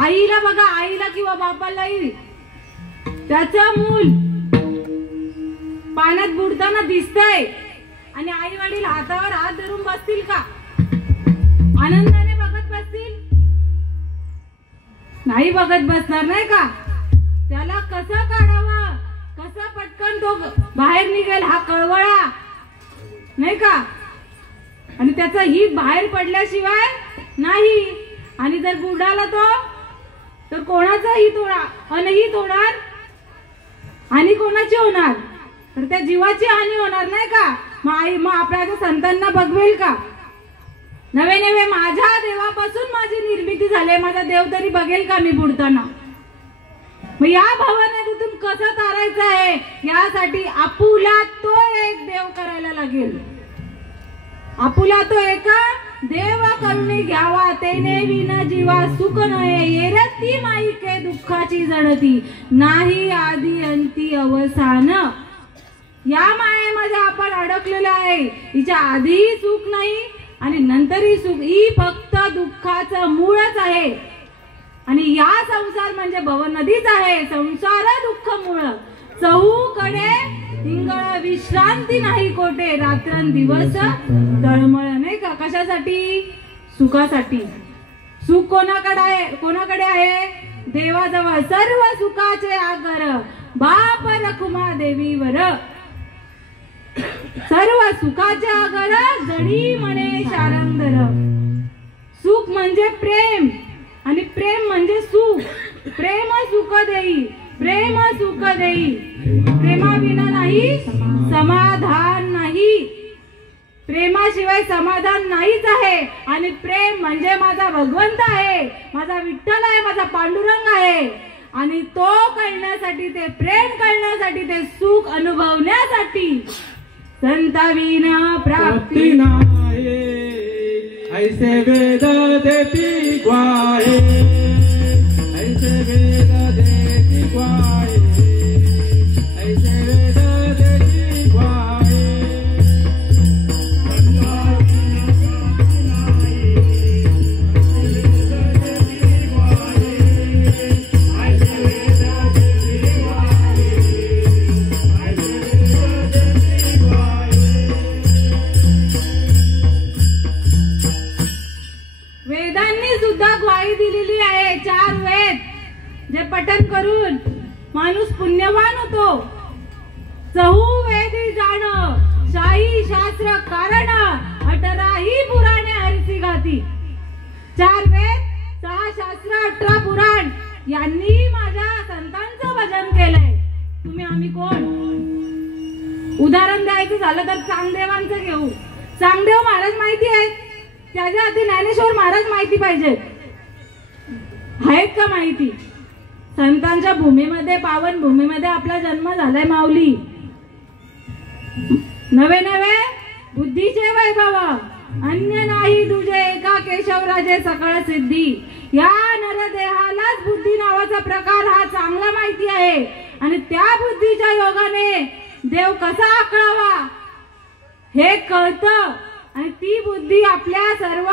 आईला बघा, आईला किंवा बापालाही त्याचं मूल पाण्यात बुडताना दिसतंय आणि आई वडील हातावर हात धरून बसतील का? आनंदाने बघत बसतील? नाही बघत बसणार, नाही का? त्याला कसं काढावं, कसं पटकन तो बाहेर निघेल हा कळवळा, नाही का? आणि त्याचा ही बाहेर पडल्याशिवाय नाही. आणि जर बुडाला तो तर कोणाचा हित होणार, अनहित होणार आणि कोणाची होणार तर त्या जीवाची हानी होणार, नाही का? मग आपल्या संतांना बघवेल का? नवे नवे माझ्या देवापासून माझी निर्मिती झाली, माझा देव तरी बघेल का मी बुडताना? मग या भवनातून कसं तारायचं आहे यासाठी आपुला तो एक देव करायला लागेल. आपुला तो एका देव करुणी घ्यावा तेने विना जीवा सुख नये येरती माईके दुःखाची जडती नाही आदी अंती अवसान. या मायेमध्ये आपण अडकलेलो आहे. हिच्या आधीही सुख नाही आणि नंतरही सुख. ही फक्त दुःखाचं मूळच आहे. आणि या संसार म्हणजे भवनदीच आहे. संसार दुःख मूळ चहूकडे इंगळ विश्रांती नाही कोठे रात्रंदिवस तळमळ, नाही का? कशासाठी? सुखासाठी. सुख कोणाकडे आहे? देवाजवळ. सर्व सुखाचे आगर बाप रखुमा देवीवर. सर्व सुखाचे आगर जडी म्हणे शारंदर. सुख म्हणजे प्रेम आणि प्रेम म्हणजे सुख. प्रेम सुख देई, प्रेम सुख देई. प्रेमाविना नाही समाधान नाही. प्रेमाशिवाय समाधान नाहीच आहे. आणि प्रेम म्हणजे माझा भगवंत आहे, माझा विठ्ठल आहे, माझा पांडुरंग आहे. आणि तो कळण्यासाठी, ते प्रेम कळण्यासाठी, ते सुख अनुभवण्यासाठी संताविना प्राप्ती नाही. ऐसे वेद देती ग्वाहे, ऐसे वेद देती ग्वाहे, ऐसे वेद देती ग्वाहे. वेदांनी सुद्धा ग्वाही दिलेली आहे. 4 वेद जे पठन करून माणूस पुण्यवान होतो. चहू वेदी जाण शाही शास्त्र कारण 18 पुराणे हरिसी गाती. 4 वेद, 6 शास्त्र, 18 पुराण यांनी माझ्या संतांचं भजन केलंय. तुम्ही आम्ही कोण? उदाहरण द्यायचं झालं तर चांगदेवांचं घेऊ. चांगदेव महाराज माहिती आहेत, त्याच्या आधी ज्ञानेश्वर महाराज माहिती पाहिजेत. आहेत का माहिती? संतांच्या भूमीमध्ये, पावन भूमीमध्ये आपला जन्म झालाय माऊली. नवे नवे बुद्धीचे वैभव, अन्य नाही तुझे एका केशवराजे सकळ सिद्धी. या नरदेहालाच बुद्धी नावाचा प्रकार हा चांगला माहिती आहे. आणि त्या बुद्धीच्या योगाने देव कसा आकळावा हे कळतं. आणि ती बुद्धी आपल्या सर्व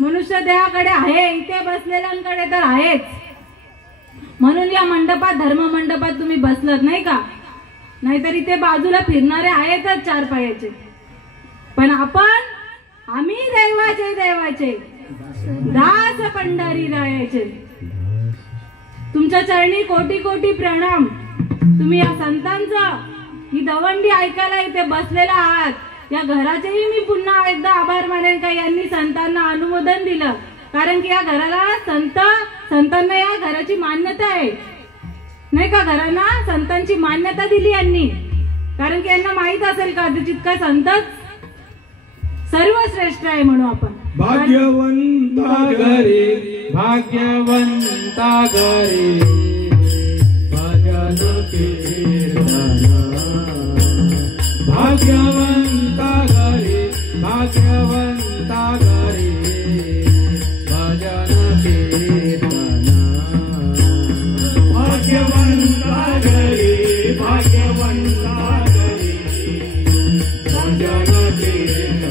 मनुष्य देहाकडे आहे, इथे बसलेल्यांकडे तर आहेच. म्हणून या मंडपात, धर्म मंडपात तुम्ही बसलात नाही का? नाहीतर इथे बाजूला फिरणारे आहेतच चार पायाचे. पण आम्ही देवाचे दास पंढरी रायाचे. तुमच्या चरणी कोटी कोटी प्रणाम. तुम्ही या संतांचं ही दवंडी ऐकायला इथे बसलेला आहात. या घराचेही मी पुन्हा एकदा आभार मानेन का यांनी संतांना अनुमोदन दिलं. कारण की या घराला संतांना या घराची मान्यता आहे नाही का? घरांना संतांची मान्यता दिली यांनी. कारण की यांना माहित असेल का जितका संतच सर्वश्रेष्ठ आहे म्हणून आपण. भाग्यवंता घरी, भाग्यवंता घरी भजन कीर्तन. भाग्यवंता घरी, भाग्यवंता घरी भजन कीर्तन. भाग्यवंता घरी, भाग्यवंता घरी भजन कीर्तन.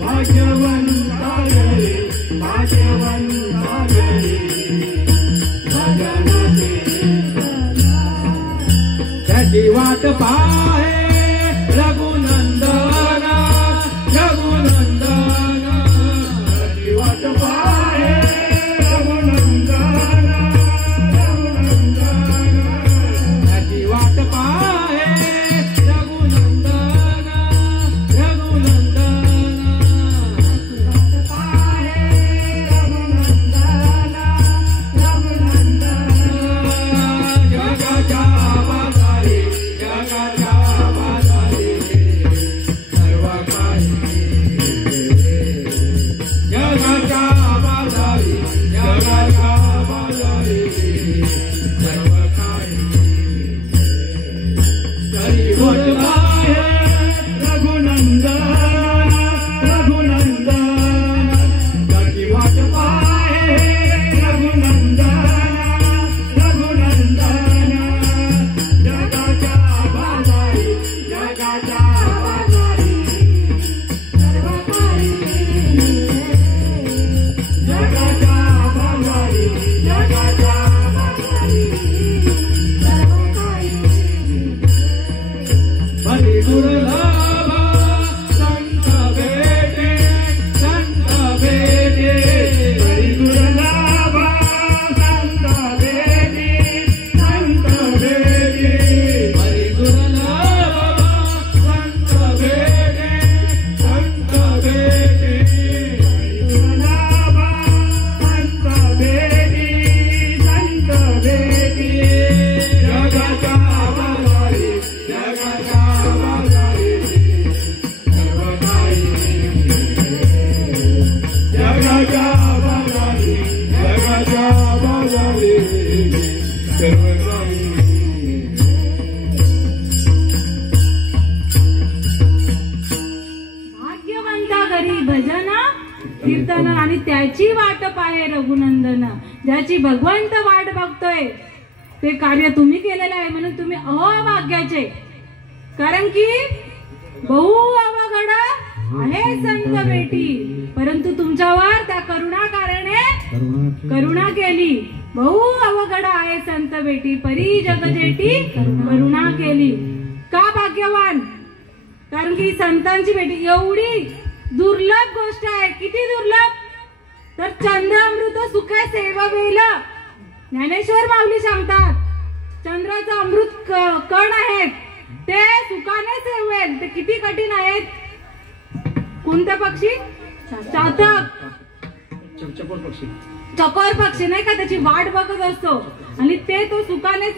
भाग्यवंता घरी, भाग्यवंता घरी भजन कीर्तन. त्याची वाट पाहे रघुनंदन, रघुनंदन. त्याची वाट पाहे रघुनंदन, रघुनंदन. त्याची वाट पाहे रघुनंदन, रघुनंदन. वाट पाहे रघुनंदन, रघुनंदन. जगाच्या बाजारी, जगाच्या बाजारी सर्व काही. जगाच्या बाजारी, जगाच्या बाजारी सर्व काही. तरी वाटला आहे रघुनंदन, रघुनंदन. त्याची वाट पाहे रघुनंदन, रघुनंदन. जगाच्या बाजारी, जगाच्या बाजारी सर्व काही. जगाच्या बाजारी, जगाच्या बाजारी सर्व काही. हरी दुर्लभ संत भेटे, संत भेटे. हरी दुर्लभ संत भेटे, संत भेटे. हरी दुर्लभ संत भेटे, संत भेटे. हरी दुर्लभ संत भेटे, संत भेटे. जगाच्या बाजारी, जगाच्या बाजारी सर्व काही. जगाच्या बाजारी, जगाच्या बाजारी सर्व काही. भाग्यवंता घरी भजन कीर्तन. आणि त्याची वाट पाहे रघुनंदन. ज्याची भगवंत वाट बघतोय ते कार्य तुम्ही केलेलं आहे म्हणून तुम्ही अभाग्याचे. कारण की बहु अवघड आहे संत भेटी, परंतु तुमच्यावर त्या करुणाकाराने करुणा केली. बहु अवघड आहे संत भेटी, परी जग जेटी करुणा केली. का भाग्यवान? कारण की संतांची भेटी एवढी दुर्लभ गोष्ट आहे. किती दुर्लभ? तर चंद्र अमृत सुखे सेववेल. ज्ञानेश्वर माऊली सांगतात चंद्राचं अमृत कण आहेत ते सुखाने सेवेल. ते किती कठीण आहेत. कोणते पक्षी? चातक, चकोर पक्षी नाही का, त्याची वाट बघत असतो आणि ते तो सुखाने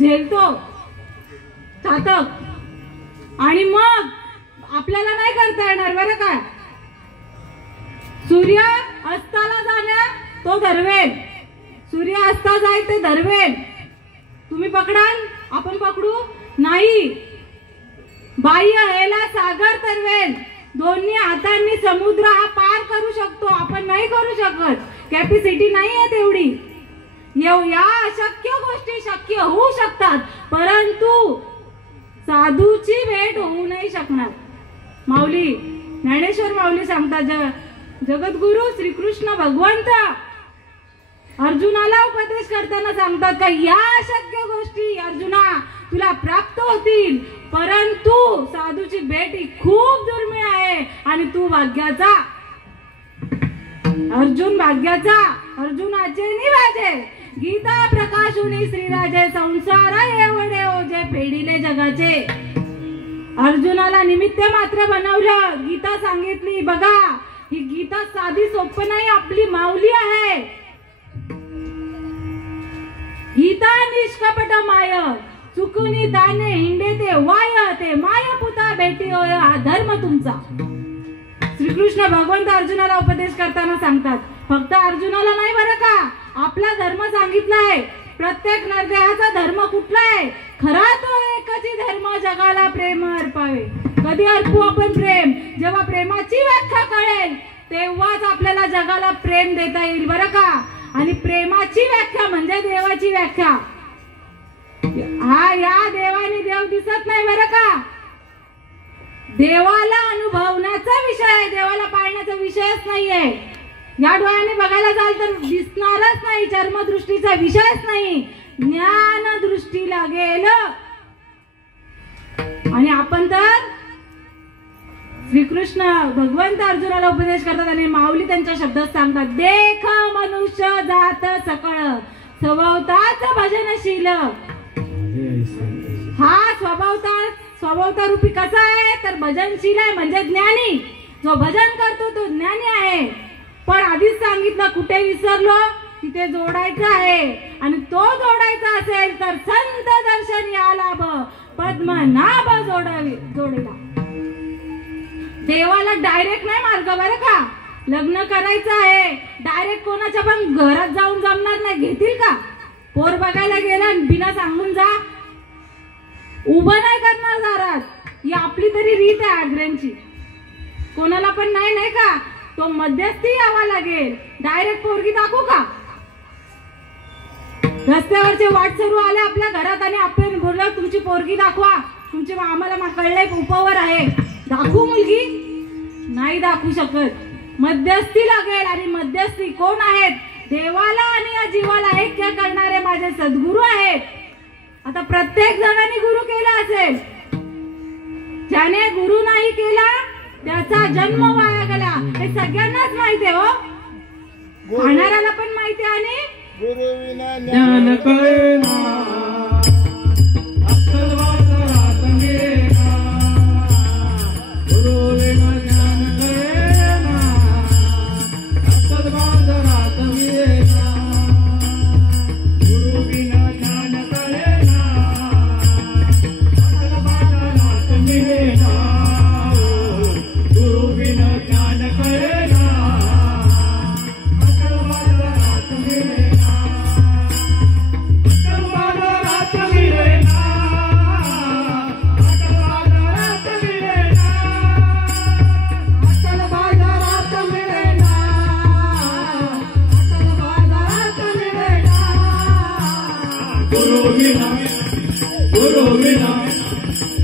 झेलतो चातक. आणि मग आपल्याला नाही करता येणार बरं का. सूर्य अस्ताला जाण्या तो धरवेल, सूर्य अस्ता जाईल ते धरवेल. तुम्ही पकडाल, आपण पकडू नाही. बाह्य हेला सागर तरवेल, दोन्ही हातांनी समुद्र हा पार करू शकतो, आपण नाही करू शकत. कॅपॅसिटी नाही आहे तेवढी. या अशक्य गोष्टी शक्य होऊ शकतात, परंतु साधूची भेट होऊ नाही शकणार. माऊली ज्ञानेश्वर माऊली सांगतात, जगद्गुरु श्रीकृष्ण भगवंत अर्जुनाला उपदेश करताना सांगतात का या अशक्य गोष्टी अर्जुना तुला प्राप्त होतील, परंतु साधूची भेट ही खूप दुर्मिळ आहे आणि तू भाग्याचा. अर्जुन भाग्याचा, अर्जुनाचे निवाजे. गीता प्रकाशुनी श्रीराजे, संसार एवढे ओझे फेडिले जगाचे. अर्जुनाला निमित्त मात्र बनवलं, गीता सांगितली. बघा ही गीता साधी सोपं नाही, आपली माऊली आहे. गीता निष्कपट माय, चुकुनी दाने हिंडे ते वाय, ते माय पुता बेटी होय हा धर्म तुमचा. श्रीकृष्ण भगवंत अर्जुनाला उपदेश करताना सांगतात. फक्त अर्जुनाला नाही बरं का, आपला धर्म सांगितला आहे. प्रत्येक नरदेहाचा धर्म कुठला आहे? खरा तो एकच धर्म, जगाला प्रेम अर्पावे. कधी अर्पू आपण प्रेम? जेव्हा प्रेमाची व्याख्या कळेल तेव्हाच आपल्याला जगाला प्रेम देता येईल बरं का. आणि प्रेमाची व्याख्या म्हणजे देवाची व्याख्या. हा या देवाने देव दिसत नाही बरं का, देवाला अनुभवण्याचा विषय आहे, देवाला पाहण्याचा विषयच नाहीये. या डोळ्याने बघायला जाल तर दिसणारच नाही, चर्मदृष्टीचा विषयच नाही, ज्ञान दृष्टी लागेल. आणि आपण तर श्रीकृष्ण भगवंत अर्जुनाला उपदेश करतात आणि माऊली त्यांच्या शब्दात सांगतात, देख मनुष्य जात सकळ, स्वभावताच भजनशील. हा स्वभावता रूपी कसा आहे तर भजनशील आहे, म्हणजे ज्ञानी. जो भजन करतो तो ज्ञानी आहे. पण आधीच सांगितलं, कुठे विसरलो, तिथे जोडायचं आहे. आणि तो जोडायचा असेल तर संत दर्शन या लाभ, पद्मनाभ जोडेला. देवाला डायरेक्ट नाही मार्ग बरं का. लग्न करायचं आहे, डायरेक्ट कोणाच्या पण घरात जाऊन जमणार नाही. घेतील का? पोर बघायला गेलं बिना सांगून जा, उभं नाही करणार दारात. ही आपली तरी रीत आहे आग्र्यांची. कोणाला पण नाही का, तो मध्यस्थी यावा लागेल. डायरेक्ट पोरगी दाखवू का? रस्त्यावरचे वाट सुरू आले आपल्या घरात आणि आपण बोललो तुमची पोरगी दाखवा, तुमचे आम्हाला कळलंय उपवर आहे, दाखवू मुलगी? नाही दाखवू शकत. मध्यस्थी लागेल. आणि मध्यस्थी कोण आहेत? देवाला आणि या जीवाला ऐक्य करणारे माझे सद्गुरू आहेत. आता प्रत्येक जणांनी गुरु केला असेल, ज्याने गुरु नाही केला त्याचा जन्म वाया गेला, हे सगळ्यांनाच माहिती आहे. हो, खाणाऱ्याला पण माहिती आहे. आणि गुरु विना ज्ञान कळेना, अक्कल बाजारात मिळेना. गुरु विना ज्ञान कळेना, अक्कल बाजारात मिळेना. गुरु विना ज्ञान कळेना, अक्कल बाजारात मिळेना. गुरु विना ज्ञान कळेना, अक्कल बाजारात मिळेना. अक्कल बाजारात मिळेना, अक्कल बाजारात मिळेना. अक्कल बाजारात मिळेना, अक्कल बाजारात मिळेना.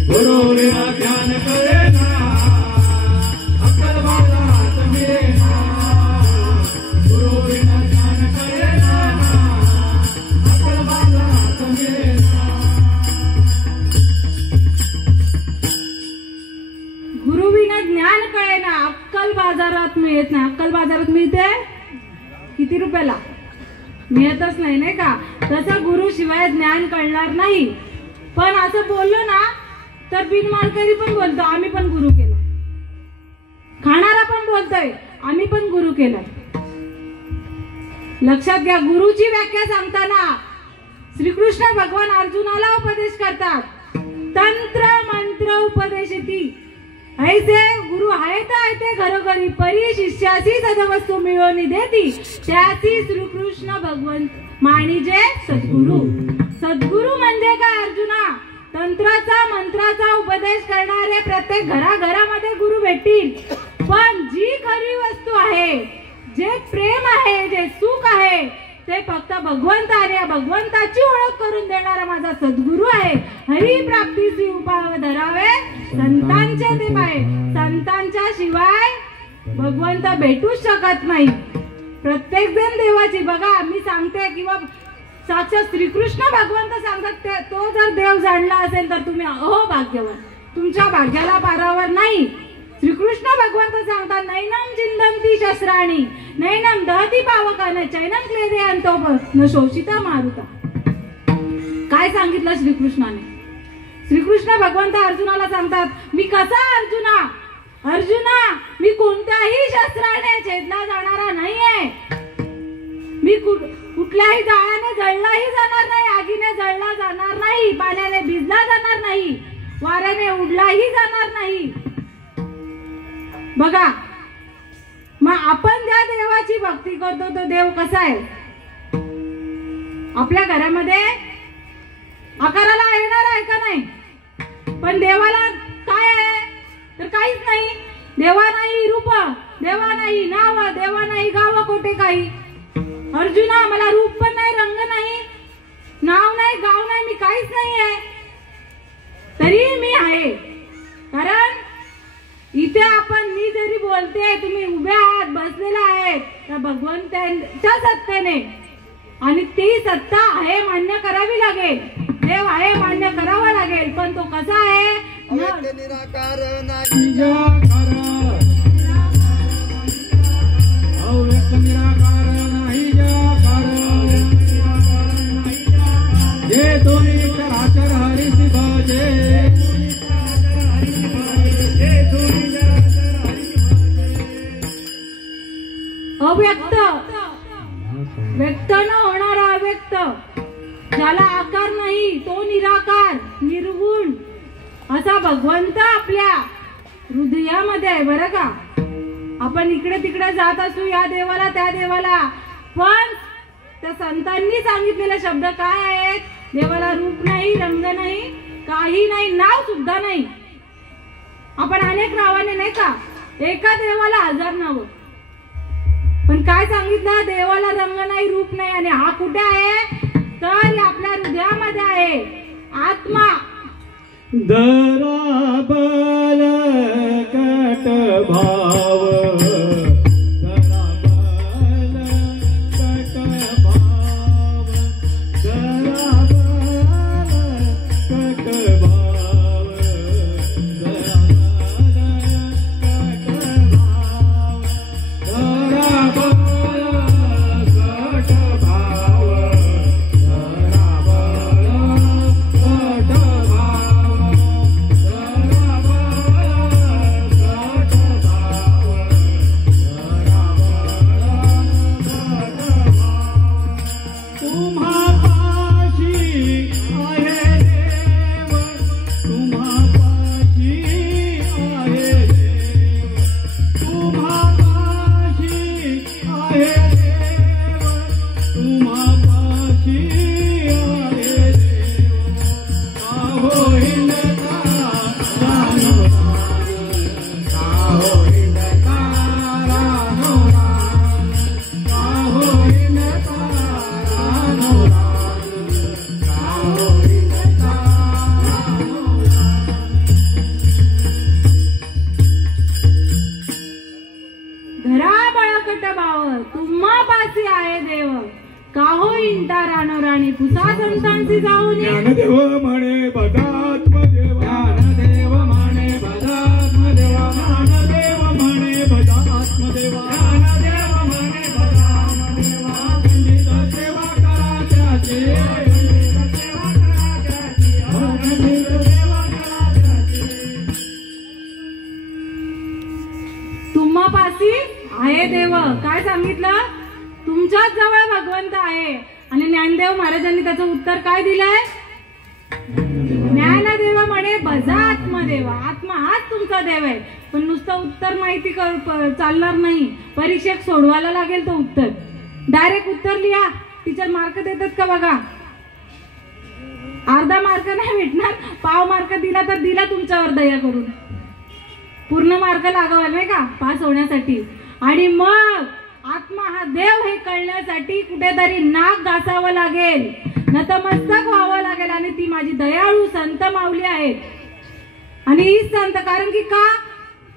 गुरु विना ज्ञान कळेना, अक्कल बाजारात मिळेना. गुरु विना ज्ञान कळेना, अक्कल बाजारात मिळेना. गुरु विना ज्ञान कळेना, अक्कल बाजारात मिळत नाही. अक्कल बाजारात मिळते किती रुपयाला? मिळतच नाही का. तसं गुरु शिवाय ज्ञान कळणार नाही. पण असं बोललो ना तर बिनमालकरी पण बोलतो आम्ही पण गुरु केला, खाणारा पण बोलतोय आम्ही पण गुरु केलाय. लक्षात घ्या, गुरुची व्याख्या सांगताना श्रीकृष्ण भगवान अर्जुनाला उपदेश करतात. तंत्र मंत्र उपदेशती. ऐसे गुरु आहेत ते घरोघरी परी शिष्याची सदवस्तू मिळवणी देती त्याची श्रीकृष्ण भगवंत माणिजे सद्गुरु. सद्गुरु म्हणजे काय अर्जुना? तंत्राचा मंत्राचा उपदेश करणारे प्रत्येक घराघरामध्ये गुरु भेटतील, पण जी खरी वस्तू आहे, जे प्रेम आहे, जे सुख आहे, ते फक्त भगवंत आणि भगवंताची ओळख करून देणारा माझा सद्गुरु आहे. हरी प्राप्तीची उपाय धरावे संतांचे ते पाय. संतांच्या शिवाय भगवंत भेटूच शकत नाही. प्रत्येक जण देवाची बघा मी सांगते किंवा साक्षात श्रीकृष्ण भगवंत सांगतात तो जर देव जाणला असेल तर तुम्ही अहो भाग्यवान, तुमच्या भाग्याला पारावर नाही. श्रीकृष्ण भगवंत सांगतात नैनम चिंदंती शस्त्राणी नैनम दहती पावकान चैनम क्लेदे अंतोप न शोषिता मारुता. काय सांगितलं श्रीकृष्णाने? श्रीकृष्ण भगवंत अर्जुनाला सांगतात मी कसा अर्जुना, अर्जुना मी कोणत्याही शस्त्राने छेदला जाणारा नाहीये. मी कुठल्याही जाळ्याने जळलाही जाणार नाही, आगीने जळला जाणार नाही, पाण्याने भिजला जाणार नाही, वाऱ्याने उडलाही जाणार नाही. बघा मग आपण ज्या देवाची भक्ती करतो तो देव कसा आहे? आपल्या घरामध्ये आकाराला येणार आहे का नाही? पण देवाला काय आहे तर काहीच नाही. देवा नाही रूप, देवा नाही नाव, देवा नाही गाव कोठे काही. अर्जुना मला रूप पण नाही, रंग नाही, नाव नाही, गाव नाही, मी काहीच नाही आहे, तरी मी आहे. कारण इथे आपण मी जरी बोलते तुम्ही उभे आहात बसलेला आहेत त्या भगवंताच्या सत्तेने, आणि ती सत्ता आहे मान्य करावी लागेल. देव आहे मान्य करावा लागेल, पण तो कसा आहे? निराकार अव्यक्त निराकार नाही जाकार, जे दोन्ही चराचर हरिसी भजे, अव्यक्त व्यक्त न होणारा अव्यक्त, ज्याला आकार नाही तो निराकार निर्गुण असा भगवंत आपल्या हृदयामध्ये आहे. बरं का? आपण इकडे तिकडे जात असू या देवाला त्या देवाला, पण त्या संतांनी सांगितलेले शब्द काय आहेत? देवाला रूप नाही, रंग नाही, काही नाही, नाव सुद्धा नाही. आपण अनेक नावाने नाही का, एका देवाला हजार नावं, पण काय सांगितलं? देवाला रंग नाही, रूप नाही, आणि हा कुठे आहे? तर आपल्या हृदयामध्ये आहे. आत्मा दराबल कट भाव, दराबल कट भाव, दराबल कट भाव, ज्ञानदेव म्हणे भजात्मदेव, ज्ञानदेव म्हणे भजात्मदेव, ज्ञानदेव म्हणे भजात्मदेव, ज्ञानदेव म्हणे भजात्मदेव, पंडित सेवा करा त्याची, पंडित सेवा करा त्याची. तुम्हापाशी आहे देव. काय सांगितलं? तुमच्याच जवळ भगवंत आहे. आणि ज्ञानदेव महाराजांनी त्याचं उत्तर काय दिलंय? ज्ञानदेव म्हणे भजा आत्मदेवा. आत्मा हाच तुमचा देव आहे. पण नुसतं उत्तर माहिती चालणार नाही, परीक्षेत सोडवायला लागेल तो उत्तर. डायरेक्ट उत्तर लिहा, टीचर मार्क देतात का बघा. अर्धा मार्क नाही भेटणार, पाव मार्क दिला तर दिला तुमच्यावर दया करून. पूर्ण मार्क लागावा नाही का पास होण्यासाठी. आणि मग आत्मा हा देव हे कळण्यासाठी कुठेतरी नाक घासावं लागेल, नतमस्तक व्हावं लागेल. आणि ती माझी दयाळू संत माऊली आहेत. आणि ही संत कारण की का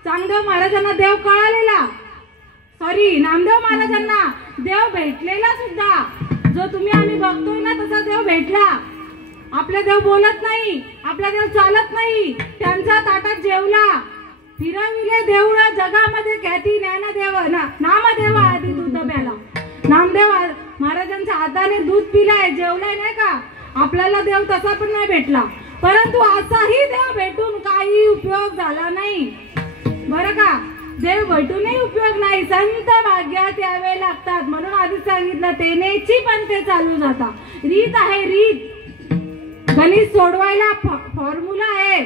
चांगदेव महाराजांना देव कळालेला, सॉरी नामदेव महाराजांना देव भेटलेला सुद्धा. जो तुम्ही आम्ही बघतोय ना तसा देव भेटला. आपला देव बोलत नाही, आपला देव चालत नाही, त्यांच्या ताटात जेवला. फिरविले देऊळ जगामध्ये ख्याती ज्ञानदेव नामदेव आधी दूध प्याला. नामदेव महाराजांच्या हाताने दूध पिलाय, जेवलाय नाही का. आपल्याला देव तसा पण नाही भेटला. परंतु असाही देव भेटून काही उपयोग झाला नाही बरं का. देव भेटूनही उपयोग नाही, संत भाग्यात यावे लागतात. म्हणून आधीच सांगितलं तेनेची पण ते चालू जाता. रीत आहे, रीत. गणित सोडवायला फॉर्म्युला आहे,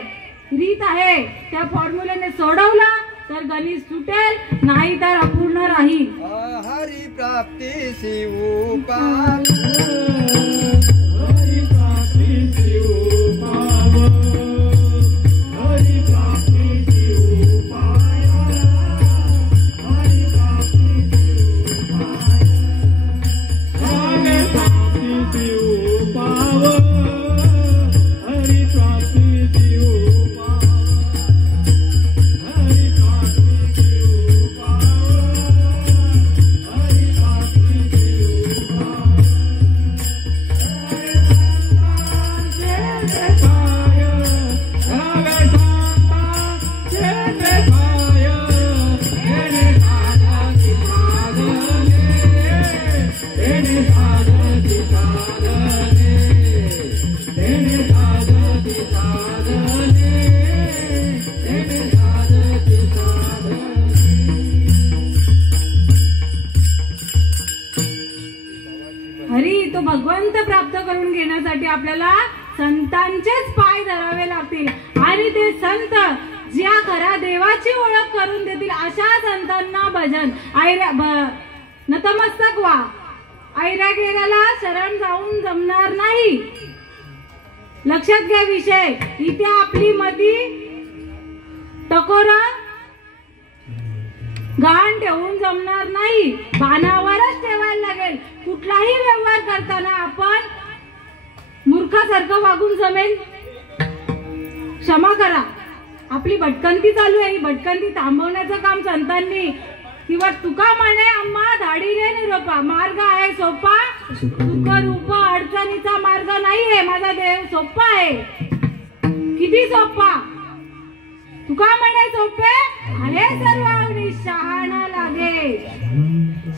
रीत आहे. त्या फॉर्म्युल्याने सोडवलं तर गणित सुटेल, नाही तर अपूर्ण राहील. हरी प्राप्ती शिवपाल, हरी प्राप्ती शिवपाव, हरी प्राप्ती शिवपाय, हरी प्राप्ती शिवपाय, हरी प्राप्ती शिवपाव, हरी प्राप्ती शिवपाव, हरी प्राप्ती शिवपाव, हरी प्राप्ती शिवपाव. हरी तो भगवंत प्राप्त करून घेण्यासाठी आपल्याला संतांचेच पाय धरावे लागतील. आणि ते संत ज्या खऱ्या देवाची ओळख करून देतील अशा संतांना भजन नतमस्तक व्हा. ऐऱ्या गेल्याला शरण जाऊन जमणार नाही. लक्षात घ्या विषय. इथे आपली मती टकोरा गहाण ठेवून जमणार नाही, बाणावरच ठेवायला लागेल. कुठलाही व्यवहार करताना आपण मूर्खासारखं वागून जमेल. क्षमा करा, आपली भटकंती चालू आहे. ही भटकंती थांबवण्याचं काम संतांनी किंवा तुका म्हणे अम्मा धाडीने निरोपा. मार्ग आहे सोपा, सुख रूप अडचणीचा मार्ग नाहीये. माझा देव सोपा आहे. किती सोपा. तुका म्हणे सोपे आले सर्वांनी शहाणा लागे.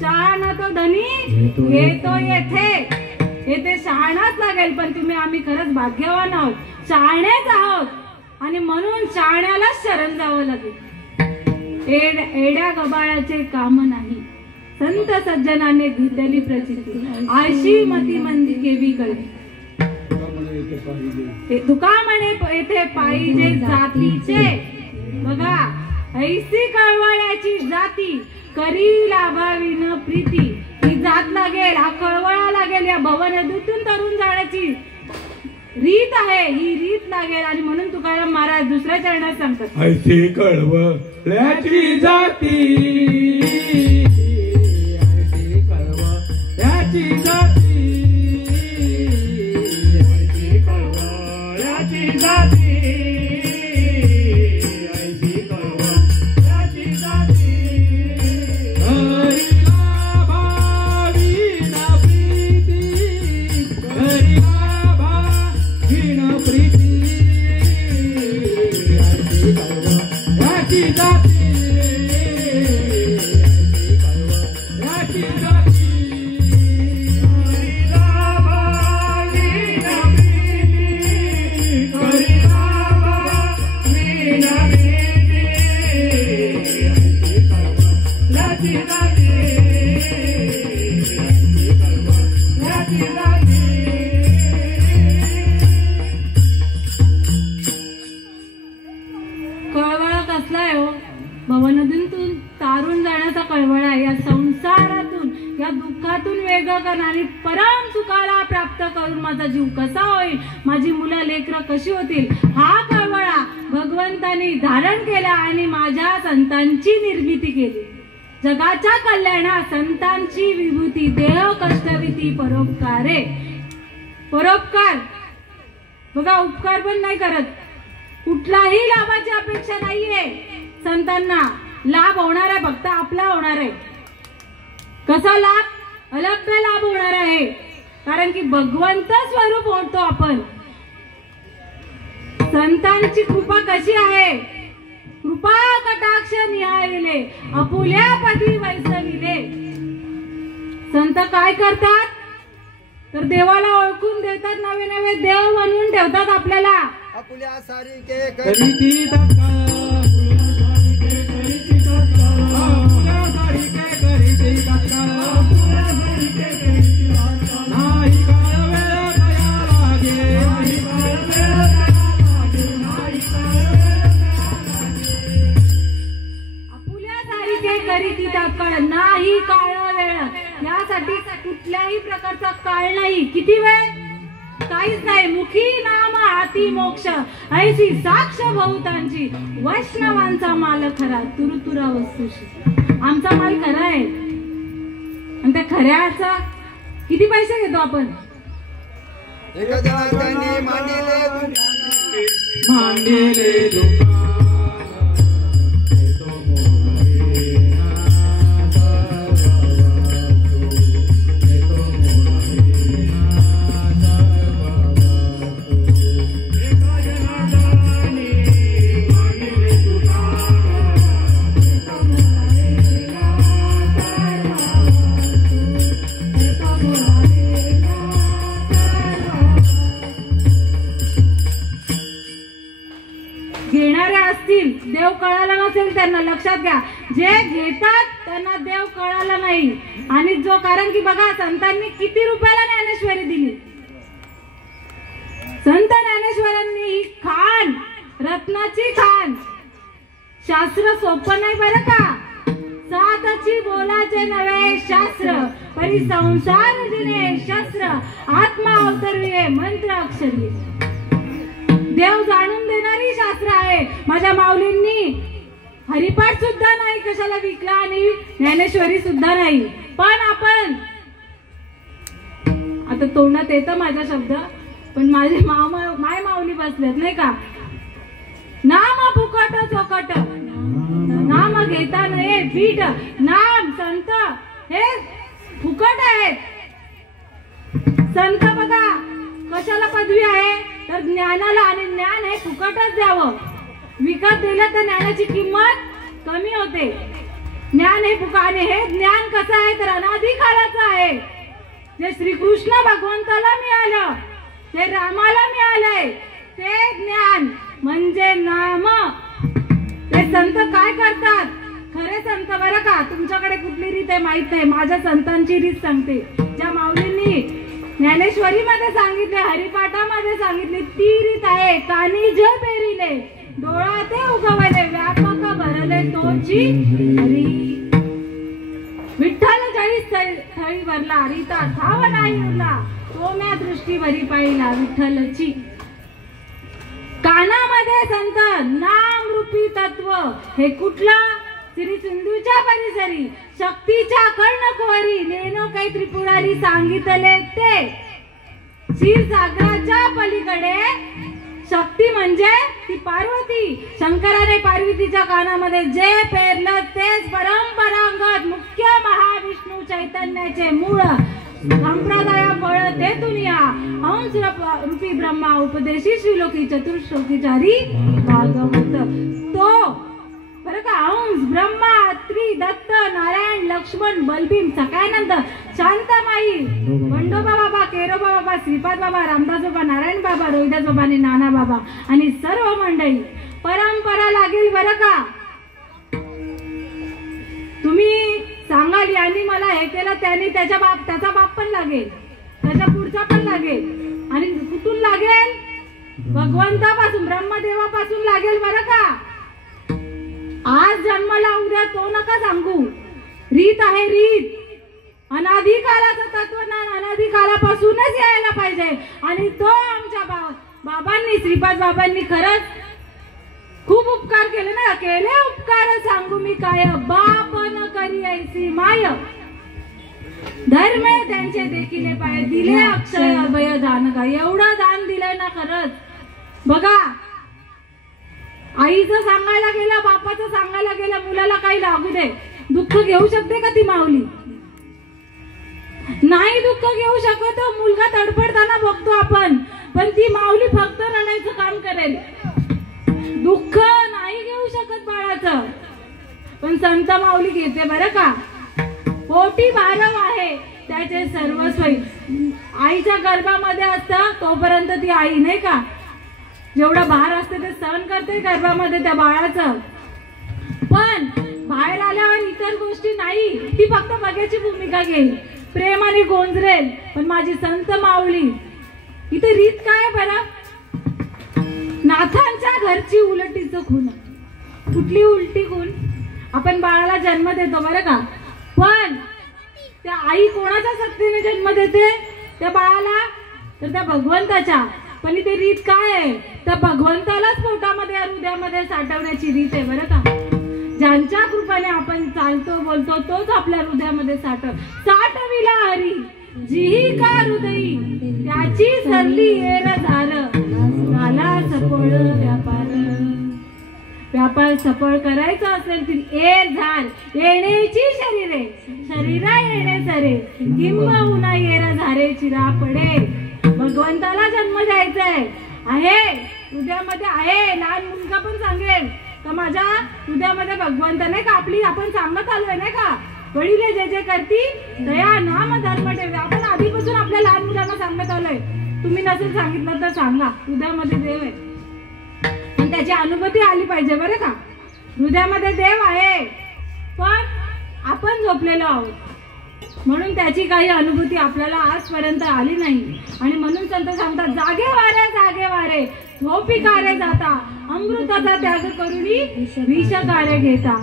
शहाणा तो धनी येतो येथे. येथे शहाणाच लागेल. पण तुम्ही आम्ही खरंच भाग्यवान आहोत, शहाणेच आहोत. आणि म्हणून शहाण्यालाच शरण जावं लागेल. एड्या गबाळाचे काम नाही, संत सज्जनाने घेतलेली प्रचिती. आळशी मती मंदी केवी कळे. तुका म्हणे येथे पाहिजे जातीचे. बघा, ऐसी कळवळ्याची जाती करी लाभावीन प्रीती. ही जात लागेल, हा कळवळा लागेल. या भवनदूतून तरुण जाण्याची रीत आहे, ही रीत लागेल. आणि म्हणून तुकाराम महाराज दुसऱ्या चरणात सांगतात, ऐशी कळवळ्याची जाती, ऐशी कळवळ्याची जाती, ऐशी कळवळ्याची जाती, ऐशी कळवळ्याची जाती. हरिला भावीन प्रीती, हरिला भावीन प्रीती, ऐशी कळवळ्याची जाती, ऐशी कळवळ्याची जाती. हरिला भावीन प्रीती, हरिला भावीन प्रीती, ऐशी कळवळ्याची जाती, ऐशी कळवळ्याची जाती. करणं आणि परम सुखाला प्राप्त करून माझा जीव कसा होईल, माझी मुलं लेकरं कशी होतील, हा कळवळा भगवंतांनी धारण केला आणि माझ्या संतांची निर्मिती केली. जगाच्या कल्याणा संतांची विभूती, देह कष्टविती परोपकारे. परोपकार बघा, उपकार पण नाही करत, कुठलाही लाभाची अपेक्षा नाहीये. संतांना लाभ होणार आहे, फक्त आपला होणार आहे. कसा लाभ? अलग लाभ होणार आहे, कारण की भगवंत स्वरूप होतो आपण. संतांची कृपा कशी आहे? कृपा कटाक्ष निहाळिले, आपुल्या पदी वैसविले. संत काय करतात? तर देवाला ओळखून देतात, नवे नवे देव बनवून ठेवतात आपल्याला. आपुल्या सारिके करीती तत्काळ, आपुल्या सारिके करीती तत्काळ, नाही काळ वेळ दया लागे, नाही काळ वेळ आपुल्या सारिके करीती तत्काळ, नाही काळ वेळ. यासाठी कुठल्याही प्रकारचा काळ नाही. किती वेळ? काहीच नाही. मुखी नाम हाती मोक्ष, ऐशी साक्ष बहुतांची, वैष्णवांचा माल खरा, तुरुतुरा वस्तूशी. आमचा माल खरा आहे आणि त्या खऱ्याचा किती पैसे घेतो आपण? एका जणांनी मांडिले दुकान, मांडिले दुकान, तो मोहरेना देव कळाला नसेल त्यांना. लक्षात घ्या, जे घेतात त्यांना देव कळाला नाही. आणि जो, कारण की बघा संतांनी किती रुपयाला ज्ञानेश्वरी दिली. संत ज्ञानेश्वरांनी ही खाण, रत्नाची खाण. शास्त्र सोपं नाही बरं का. सातची बोलाचे नवे शास्त्र, परी संसार जिने शस्त्र, आत्मा अवतरविले मंत्र अक्षरी. देव जाणून देणारी शास्त्र आहे. माझ्या माऊलींनी हरिपाठ सुद्धा नाही कशाला विकला आणि ज्ञानेश्वरी सुद्धा नाही. पण आपण आता तोंडात येतं माझा शब्द, पण माझे माय माऊली बसलेत नाही का. नाम फुकट चोकट, नाम घेता नये पीठ. नाम संत हे फुकट आहेत. संत बघा कशाला पदवी आहे, तर ज्ञानाला. आणि ज्ञान हे फुकटच द्यावं. विकत दिलं तर ज्ञानाची किंमत कमी होते. ज्ञान हे फुकट. आणि हे ज्ञान कसं आहे तर अनादी काळाचं आहे. जे श्रीकृष्ण भगवंताला मिळालं, ते रामाला मिळालंय, ते ज्ञान म्हणजे नाम. ते संत काय करतात? खरे संत बरं का. तुमच्याकडे कुठली रीत आहे माहित नाही, माझ्या संतांची रीत सांगते. ज्या माऊलींनी ज्ञानेश्वरी मध्ये सांगितले, हरिपाठामध्ये सांगितले, ती रीत आहे. कानी जे पेरिले, डोळा ते उगवले, व्यापक भरले तोची हरी. विठ्ठल जळी थळी भरला, रीता ठाव नाही उरला, तो म्या दृष्टी भरी पाहिला विठ्ठलची. कानामध्ये संत नाम रूपी तत्व हे कुठलं? श्री सिंधूच्या परिसरी शक्तीच्या कर्णकुवरी नेनो काही त्रिपुरारी सांगितले ते. क्षीरसागराच्या पलीकडे शक्ती म्हणजे ती पार्वती. शंकराने पार्वतीच्या कानामध्ये जे पेरलं तेच परंपरागत मुख्य महाविष्णू चैतन्याचे मूळ संप्रदाय फळ ते दुनिया. हंस रूपी ब्रह्मा उपदेशी श्रीलोकी चतुर्श्लोकीचारी भागवत. तो बरं का, हंस ब्रह्मा अत्री दत्त नारायण लक्ष्मण बलभीम सकाळनंद शांतामाई बंडोबा बाबा केरोबा बाबा श्रीपाद बाबा रामदास बाबा नारायण बाबा रोहिदास बाबा आणि नाना बाबा आणि सर्व मंडळी परंपरा लागेल बरं का. तुम्ही सांगाल यांनी मला हे केलं, त्याने त्याचा बाप पण लागेल, त्याच्या पुढचा पण लागेल. आणि कुठून लागेल? भगवंतापासून ब्रह्मदेवापासून लागेल बरं का. आज जन्माला उद्या तो नका सांगू. रीत आहे रीत. अनाधिकालाचं तत्वज्ञान अनाधिकालापासूनच यायला पाहिजे. आणि तो आमच्या बाबांनी, श्रीपाद बाबांनी खरंच खूप उपकार केले ना. केले उपकार सांगू मी काय, बाप न करी ऐसी माय, धर्मे त्यांचे देखील पाय, दिले अक्षय अभय दान का. एवढं दान दिलंय ना खरंच. बघा, आईचं सांगायला गेलं, बापाचं सांगायला गेलं, मुलाला काही लागू दे, दुःख घेऊ शकते का ती माऊली? नाही दुःख घेऊ शकत. मुलगा तडफडताना बघतो आपण, पण ती माऊली फक्त रडायचं काम करेल. दुःख नाही घेऊ शकत बाळाचं, पण संत माऊली घेते बरं का. पोटी भारव आहे त्याचे सर्वस्व. आईच्या गर्भामध्ये असतं तोपर्यंत ती आई नाही का, जेवढं भार असते ते सहन करते गर्भामध्ये त्या बाळाचं. पण बाहेर आल्यावर इतर गोष्टी नाही, ती फक्त बघायची भूमिका घेईल, प्रेमाने गोंजरेल. पण माझी संत माऊली इथे रीत काय बरं, नाथांच्या घरची उलटीचं खून. कुठली उलटी खून? आपण बाळाला जन्म देतो बरं का, पण त्या आई कोणाच्या सक्तीने जन्म देते त्या बाळाला? तर त्या भगवंताच्या. पण इथे रीत काय आहे, त्या भगवंतालाच पोटामध्ये हृदयामध्ये साठवण्याची रीत आहे बरं का. ज्यांच्या कृपेने आपण चालतो बोलतो तोच आपल्या हृदयामध्ये साठविला हरी, जीही का हृदयी त्याची सरली येर धार, झाला सफळ व्यापार. व्यापार सफळ करायचा असेल तर एर झार येण्याची शरीरे, शरीरा येणे सरे, किंबहुना येर झारे चिरा पडे. भगवंताला जन्म द्यायचा आहे, हृदयामध्ये आहे. लहान मुलगा पण सांगेल तर माझ्या हृदयामध्ये भगवंत नाही का. आपली आपण सांगत आलोय नाही का, वडील जे जे करती दया नाम धर्म ठेवे. आपण आधीपासून आपल्या लहान मुलांना सांगत आलोय. तुम्ही नसेल सांगितलं तर सांगा, हृदयामध्ये देव आहे. पण त्याची अनुभूती आली पाहिजे बरं का. हृदयामध्ये देव आहे पण आपण झोपलेलो आहोत, म्हणून त्याची काही अनुभूती आपल्याला आजपर्यंत आली नाही. आणि म्हणून संत सांगतात, जागे वारे झोपी कार्य जाता, अमृताचा त्याग करुणी विष कार्य घेता.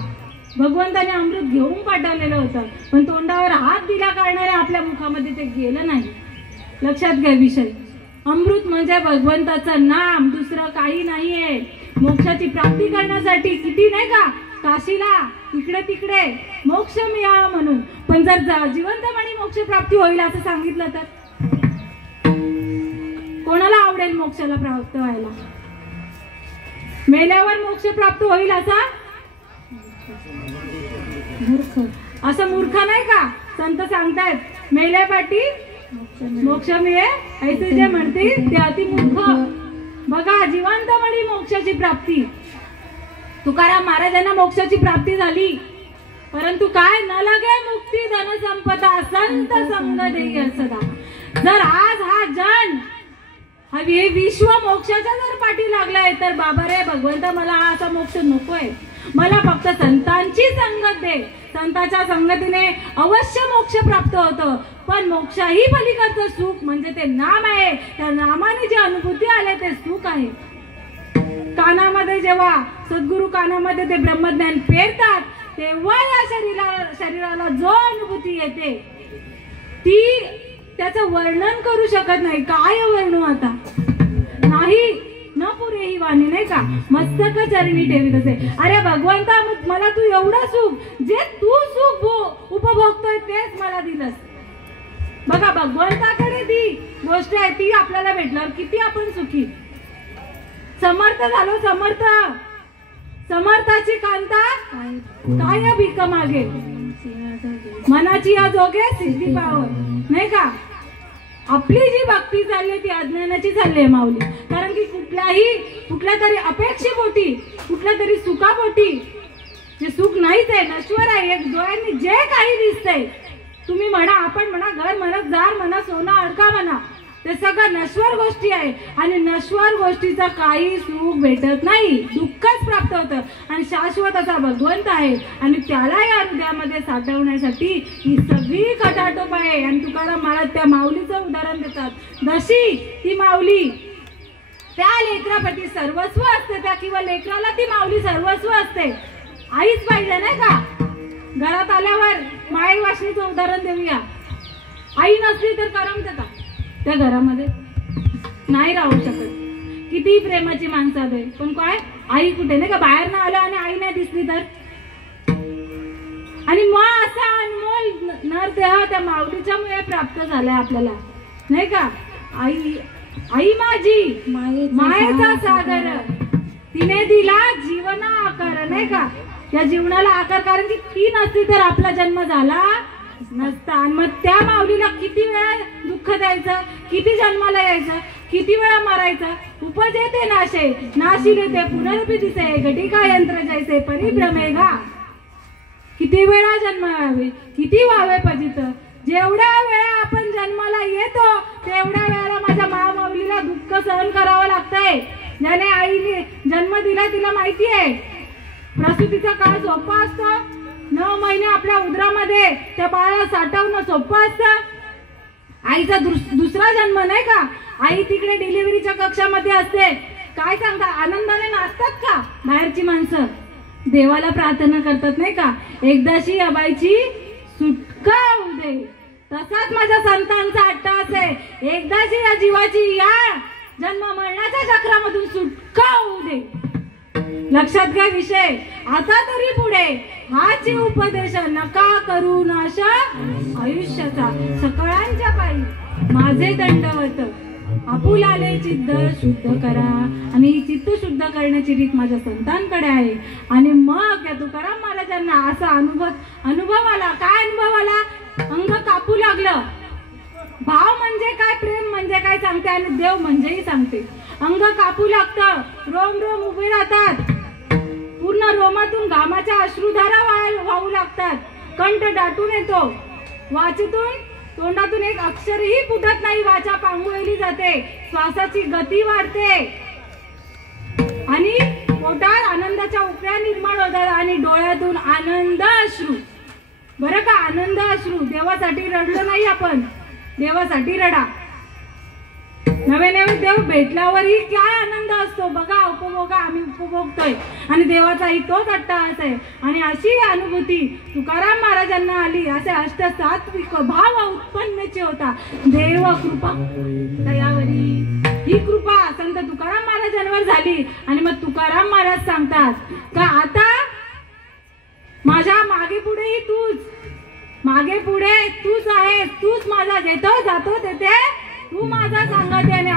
भगवंताने अमृत घेऊन पाठवलेलं होतं, पण तोंडावर हात दिला कारणाने आपल्या मुखामध्ये ते गेलं नाही. लक्षात घ्या विषय. अमृत म्हणजे भगवंताचं नाम, दुसरं काही नाहीये. मोक्षाची प्राप्ती करण्यासाठी किती नाही का काशीला इकडे तिकडे मोक्ष मिळावा म्हणून. पण जर जिवंतपणी मोक्ष प्राप्ती होईल असं सांगितलं तर कोणाला आवडेल मोक्षाला प्राप्त व्हायला? मेल्यावर मोक्ष प्राप्त होईल असा मूर्ख, असं मूर्ख नाही का. संत सांगतायत मेल्यापाठी मोक्ष मिळे ऐसे जे म्हणतील ते अति मूर्ख. बघा, जिवंतपणी मोक्षाची प्राप्ती. तुकाराम महाराजांना मोक्षाची प्राप्ती झाली, परंतु काय न लगे मुक्ती धन संपदा संत संग देई सदा. जर आज हा जन हे विश्व मोक्षाच्या जर पाठी लागलाय तर बाबा रे भगवंता मला हा असा मोक्ष नकोय, मला फक्त संतांची संगत दे. संतांच्या संगतीने अवश्य मोक्ष प्राप्त होतं. पण मोक्षाही पलीकडचं सुख म्हणजे ते नाम आहे. त्या नामाने जी अनुभूती आले ते सुख आहे. कानामध्ये जेव्हा सद्गुरु कानामध्ये ते ब्रह्मज्ञान पेरतात तेव्हा या शरीराला जो अनुभूती येते ती त्याचं वर्णन करू शकत नाही. काय वर्णू आता नाही न पुरे ही वाणी नाही का. मस्तक चरणी ठेवीत असे. अरे भगवंता मला तू एवढं सुख जे तू सुख उपभोगतोय तेच मला दिलंस. बघा, भगवंताकडे ती गोष्ट आहे ती आपल्याला भेटल्यावर किती आपण सुखी. समर्थ झालो. समर्थाची कांता काय भीक मागे, मनाची जोगे सिद्धी पाव नाही का. आपली जी भक्ती चालली ती अज्ञानाची चालली आहे माऊली. कारण की कुठल्या तरी अपेक्षेपोटी कुठल्या तरी सुखापोटी जे सुख नाहीच आहे, नश्वर आहे. एक डोळ्यांनी जे काही दिसतंय तुम्ही म्हणा, आपण म्हणा, घर म्हणा, जार म्हणा, सोना अडका म्हणा, ते सगळं नश्वर गोष्टी आहे. आणि नश्वर गोष्टीचं काही सुख भेटत नाही, दुःखच प्राप्त होतं. आणि शाश्वत असा भगवंत आहे आणि त्याला या हृदयामध्ये साठवण्यासाठी ही सगळी खटाटोप आहे. आणि तुकाराम महाराज त्या माऊलीचं उदाहरण देतात. जशी ती माऊली त्या लेकराप्रती सर्वस्व असते, त्या किंवा लेकराला ती माऊली सर्वस्व असते. आईच पाहिजे नाही का. घरात आल्यावर माय वासनीचं उदाहरण देऊया. आई नसली तर करमतं का त्या घरामध्ये? नाही राहू शकत. किती प्रेमाची माणसं आहे, पण काय आई कुठे नाही का, बाहेर ना आलं आणि आई नाही दिसली तर. आणि मग असा अनमोल नरदेह त्या माऊलीच्या मुळे प्राप्त झालाय आपल्याला, नाही का. आई आई माझी मायेचा सागर, तिने दिला जीवना आकार, नाही का. या जीवनाला आकार, कारण की ती नसती तर आपला जन्म झाला नसता. आणि मग त्या माऊलीला किती वेळा दुःख द्यायचं, किती जन्माला यायचं, किती वेळा मारायचं. उपजेते नाशे नाशिले ते पुनरपी दिसे, घटिका यंत्र जैसे परिभ्रमे घा. किती वेळा जन्म व्हावे, किती व्हावे पजित. जेवढ्या वेळा आपण जन्माला येतो तेवढ्या वेळेला माझ्या माऊलीला दुःख सहन करावं लागतंय. ज्याने आईने जन्म दिला तिला माहिती आहे प्रसूतीचा काळ सोपा असतो. 9 महिने आपल्या उदरामध्ये त्या बाळाला साठवणं सोपं असतं. आईचा दुसरा जन्म, नाही का. आई तिकडे डिलिव्हरीच्या कक्षामध्ये असते. काय सांगता, आनंदाने नाचतात का बाहेरची माणसं? देवाला प्रार्थना करतात, नाही का. एकदाशी अबाईची सुटका होऊ दे. तसाच माझ्या संतांचा अट्टहास आहे, एकदाशी या जीवाची या जन्म मरणाच्या चक्रामधून सुटका होऊ दे. लक्षात घ्या विषय. आता तरी पुढे हाची उपदेश नका करू नाश आयुष्याचा. सकळांच्या पायी माझे दंडवत, आपुलाले चित्त शुद्ध करा. आणि ही चित्त शुद्ध करण्याची रीत माझ्या संतांकडे आहे. आणि मग या तुकाराम महाराजांना असा अनुभव आला. काय अनुभव आला? अंग कापू लागलं. भाव म्हणजे काय, प्रेम म्हणजे काय सांगते, आणि देव म्हणजेही सांगते. अंग कापू लागतं, रोम रोम उभे राहतात, पूर्ण रोमातून घामाच्या अश्रुधारा वाहू लागतात, कंठ दाटून येतो, वाचेतून तोंडातून एक अक्षरही फुटत नाही, वाचा पांगुळली जाते, श्वासाची गती वाढते आणि पोटात आनंदाच्या उकळ्या निर्माण होतात आणि डोळ्यातून आनंद अश्रू. बरं का, आनंद अश्रू. देवासाठी रडलो नाही आपण, देवासाठी रडा. नवे नवे देव भेटल्यावरही काय आनंद असतो बघा. उपभोगा आम्ही उपभोगतोय आणि देवाचाही तोच अट्टहास आहे. आणि अशी अनुभूती तुकाराम महाराजांना आली. असे अष्टसात्विक भाव उत्पन्नचे होता. देव कृपा दयावरी, ही कृपा संत तुकाराम महाराजांवर झाली. आणि मग तुकाराम महाराज सांगतात का आता माझ्या मागे पुढेही तूच, मागे पुढे तूच आहेस, तूच माझा देतो जातो तेथे तू माझा सांगते. आणि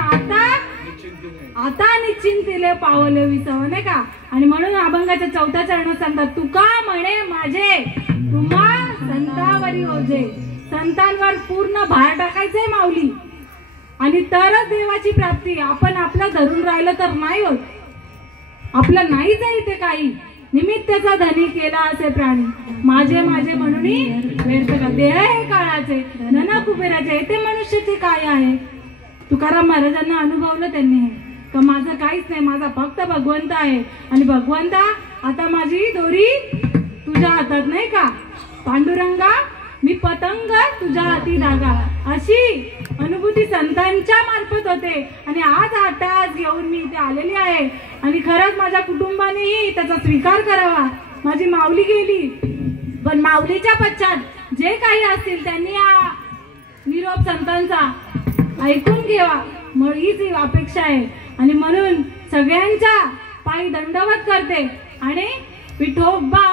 आता निश्चिंतीले पावले विसाव, नाही का. आणि म्हणून अभंगाच्या 4थ्या चरणात सांगतात तुका म्हणे माझे तुम्हा संतावरी ओझे. संतांवर पूर्ण भार टाकायचंय माऊली, आणि तरच देवाची प्राप्ती. आपण आपलं धरून राहिलं तर नाही होत. आपलं नाहीच आहे इथे काही. निमित्ताचा धनी केला असे प्राणी, माझे माझे म्हणून व्यर्थ का. देह हे काळाचे, धन कुबेराचे, ते मनुष्याचे काय आहे. तुकाराम महाराजांना अनुभवलं त्यांनी हे का माझं काहीच नाही, माझा फक्त भगवंत आहे. आणि भगवंता आता माझी दोरी तुझ्या हातात, नाही का. पांडुरंगा मी पतंग तुझ्या हाती धागा. अशी अनुभूती संतांच्या मार्फत होते. आणि आज अट्टहास घेऊन मी इथे आलेली आहे. आणि खरंच माझ्या कुटुंबानेही त्याचा स्वीकार करावा. माझी माऊली गेली, पण माऊलीच्या पश्चात जे काही असतील त्यांनी हा निरोप संतांचा ऐकून घ्यावा, मग हीच अपेक्षा आहे. आणि म्हणून सगळ्यांच्या पायी दंडवत करते. आणि विठोबा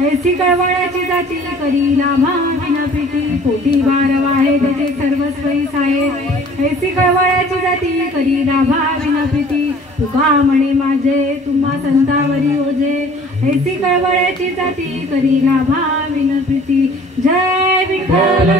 ऐसी कळवळ्याची जाती करी लाभा विना प्रीती पोटी बारव आहे त्याचे सर्वस्वई साहेब ऐसी कळवळ्याची जाती करी लाभा विना प्रीती तुका म्हणे माझे तुम्हा संतावरी ओझे ऐसी कळवळ्याची जाती करी लाभा विना प्रीती जय विठ्ठल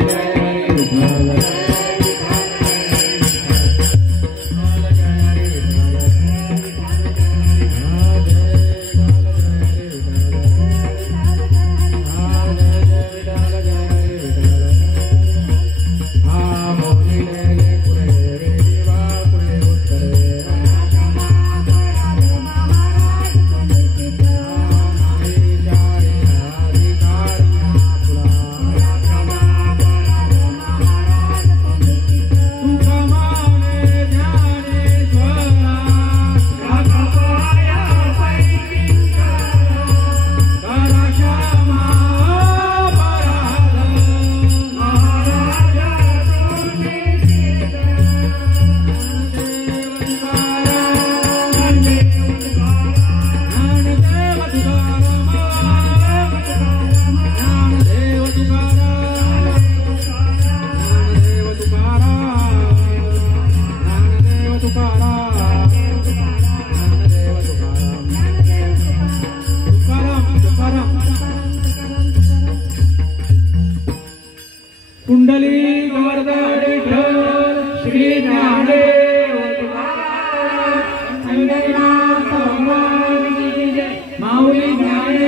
कुंडली गोवर्धन विठ्ठल श्री ज्ञानदेव तुकाराम पंढरीनाथ भगवान की जय माऊली ज्ञानदेव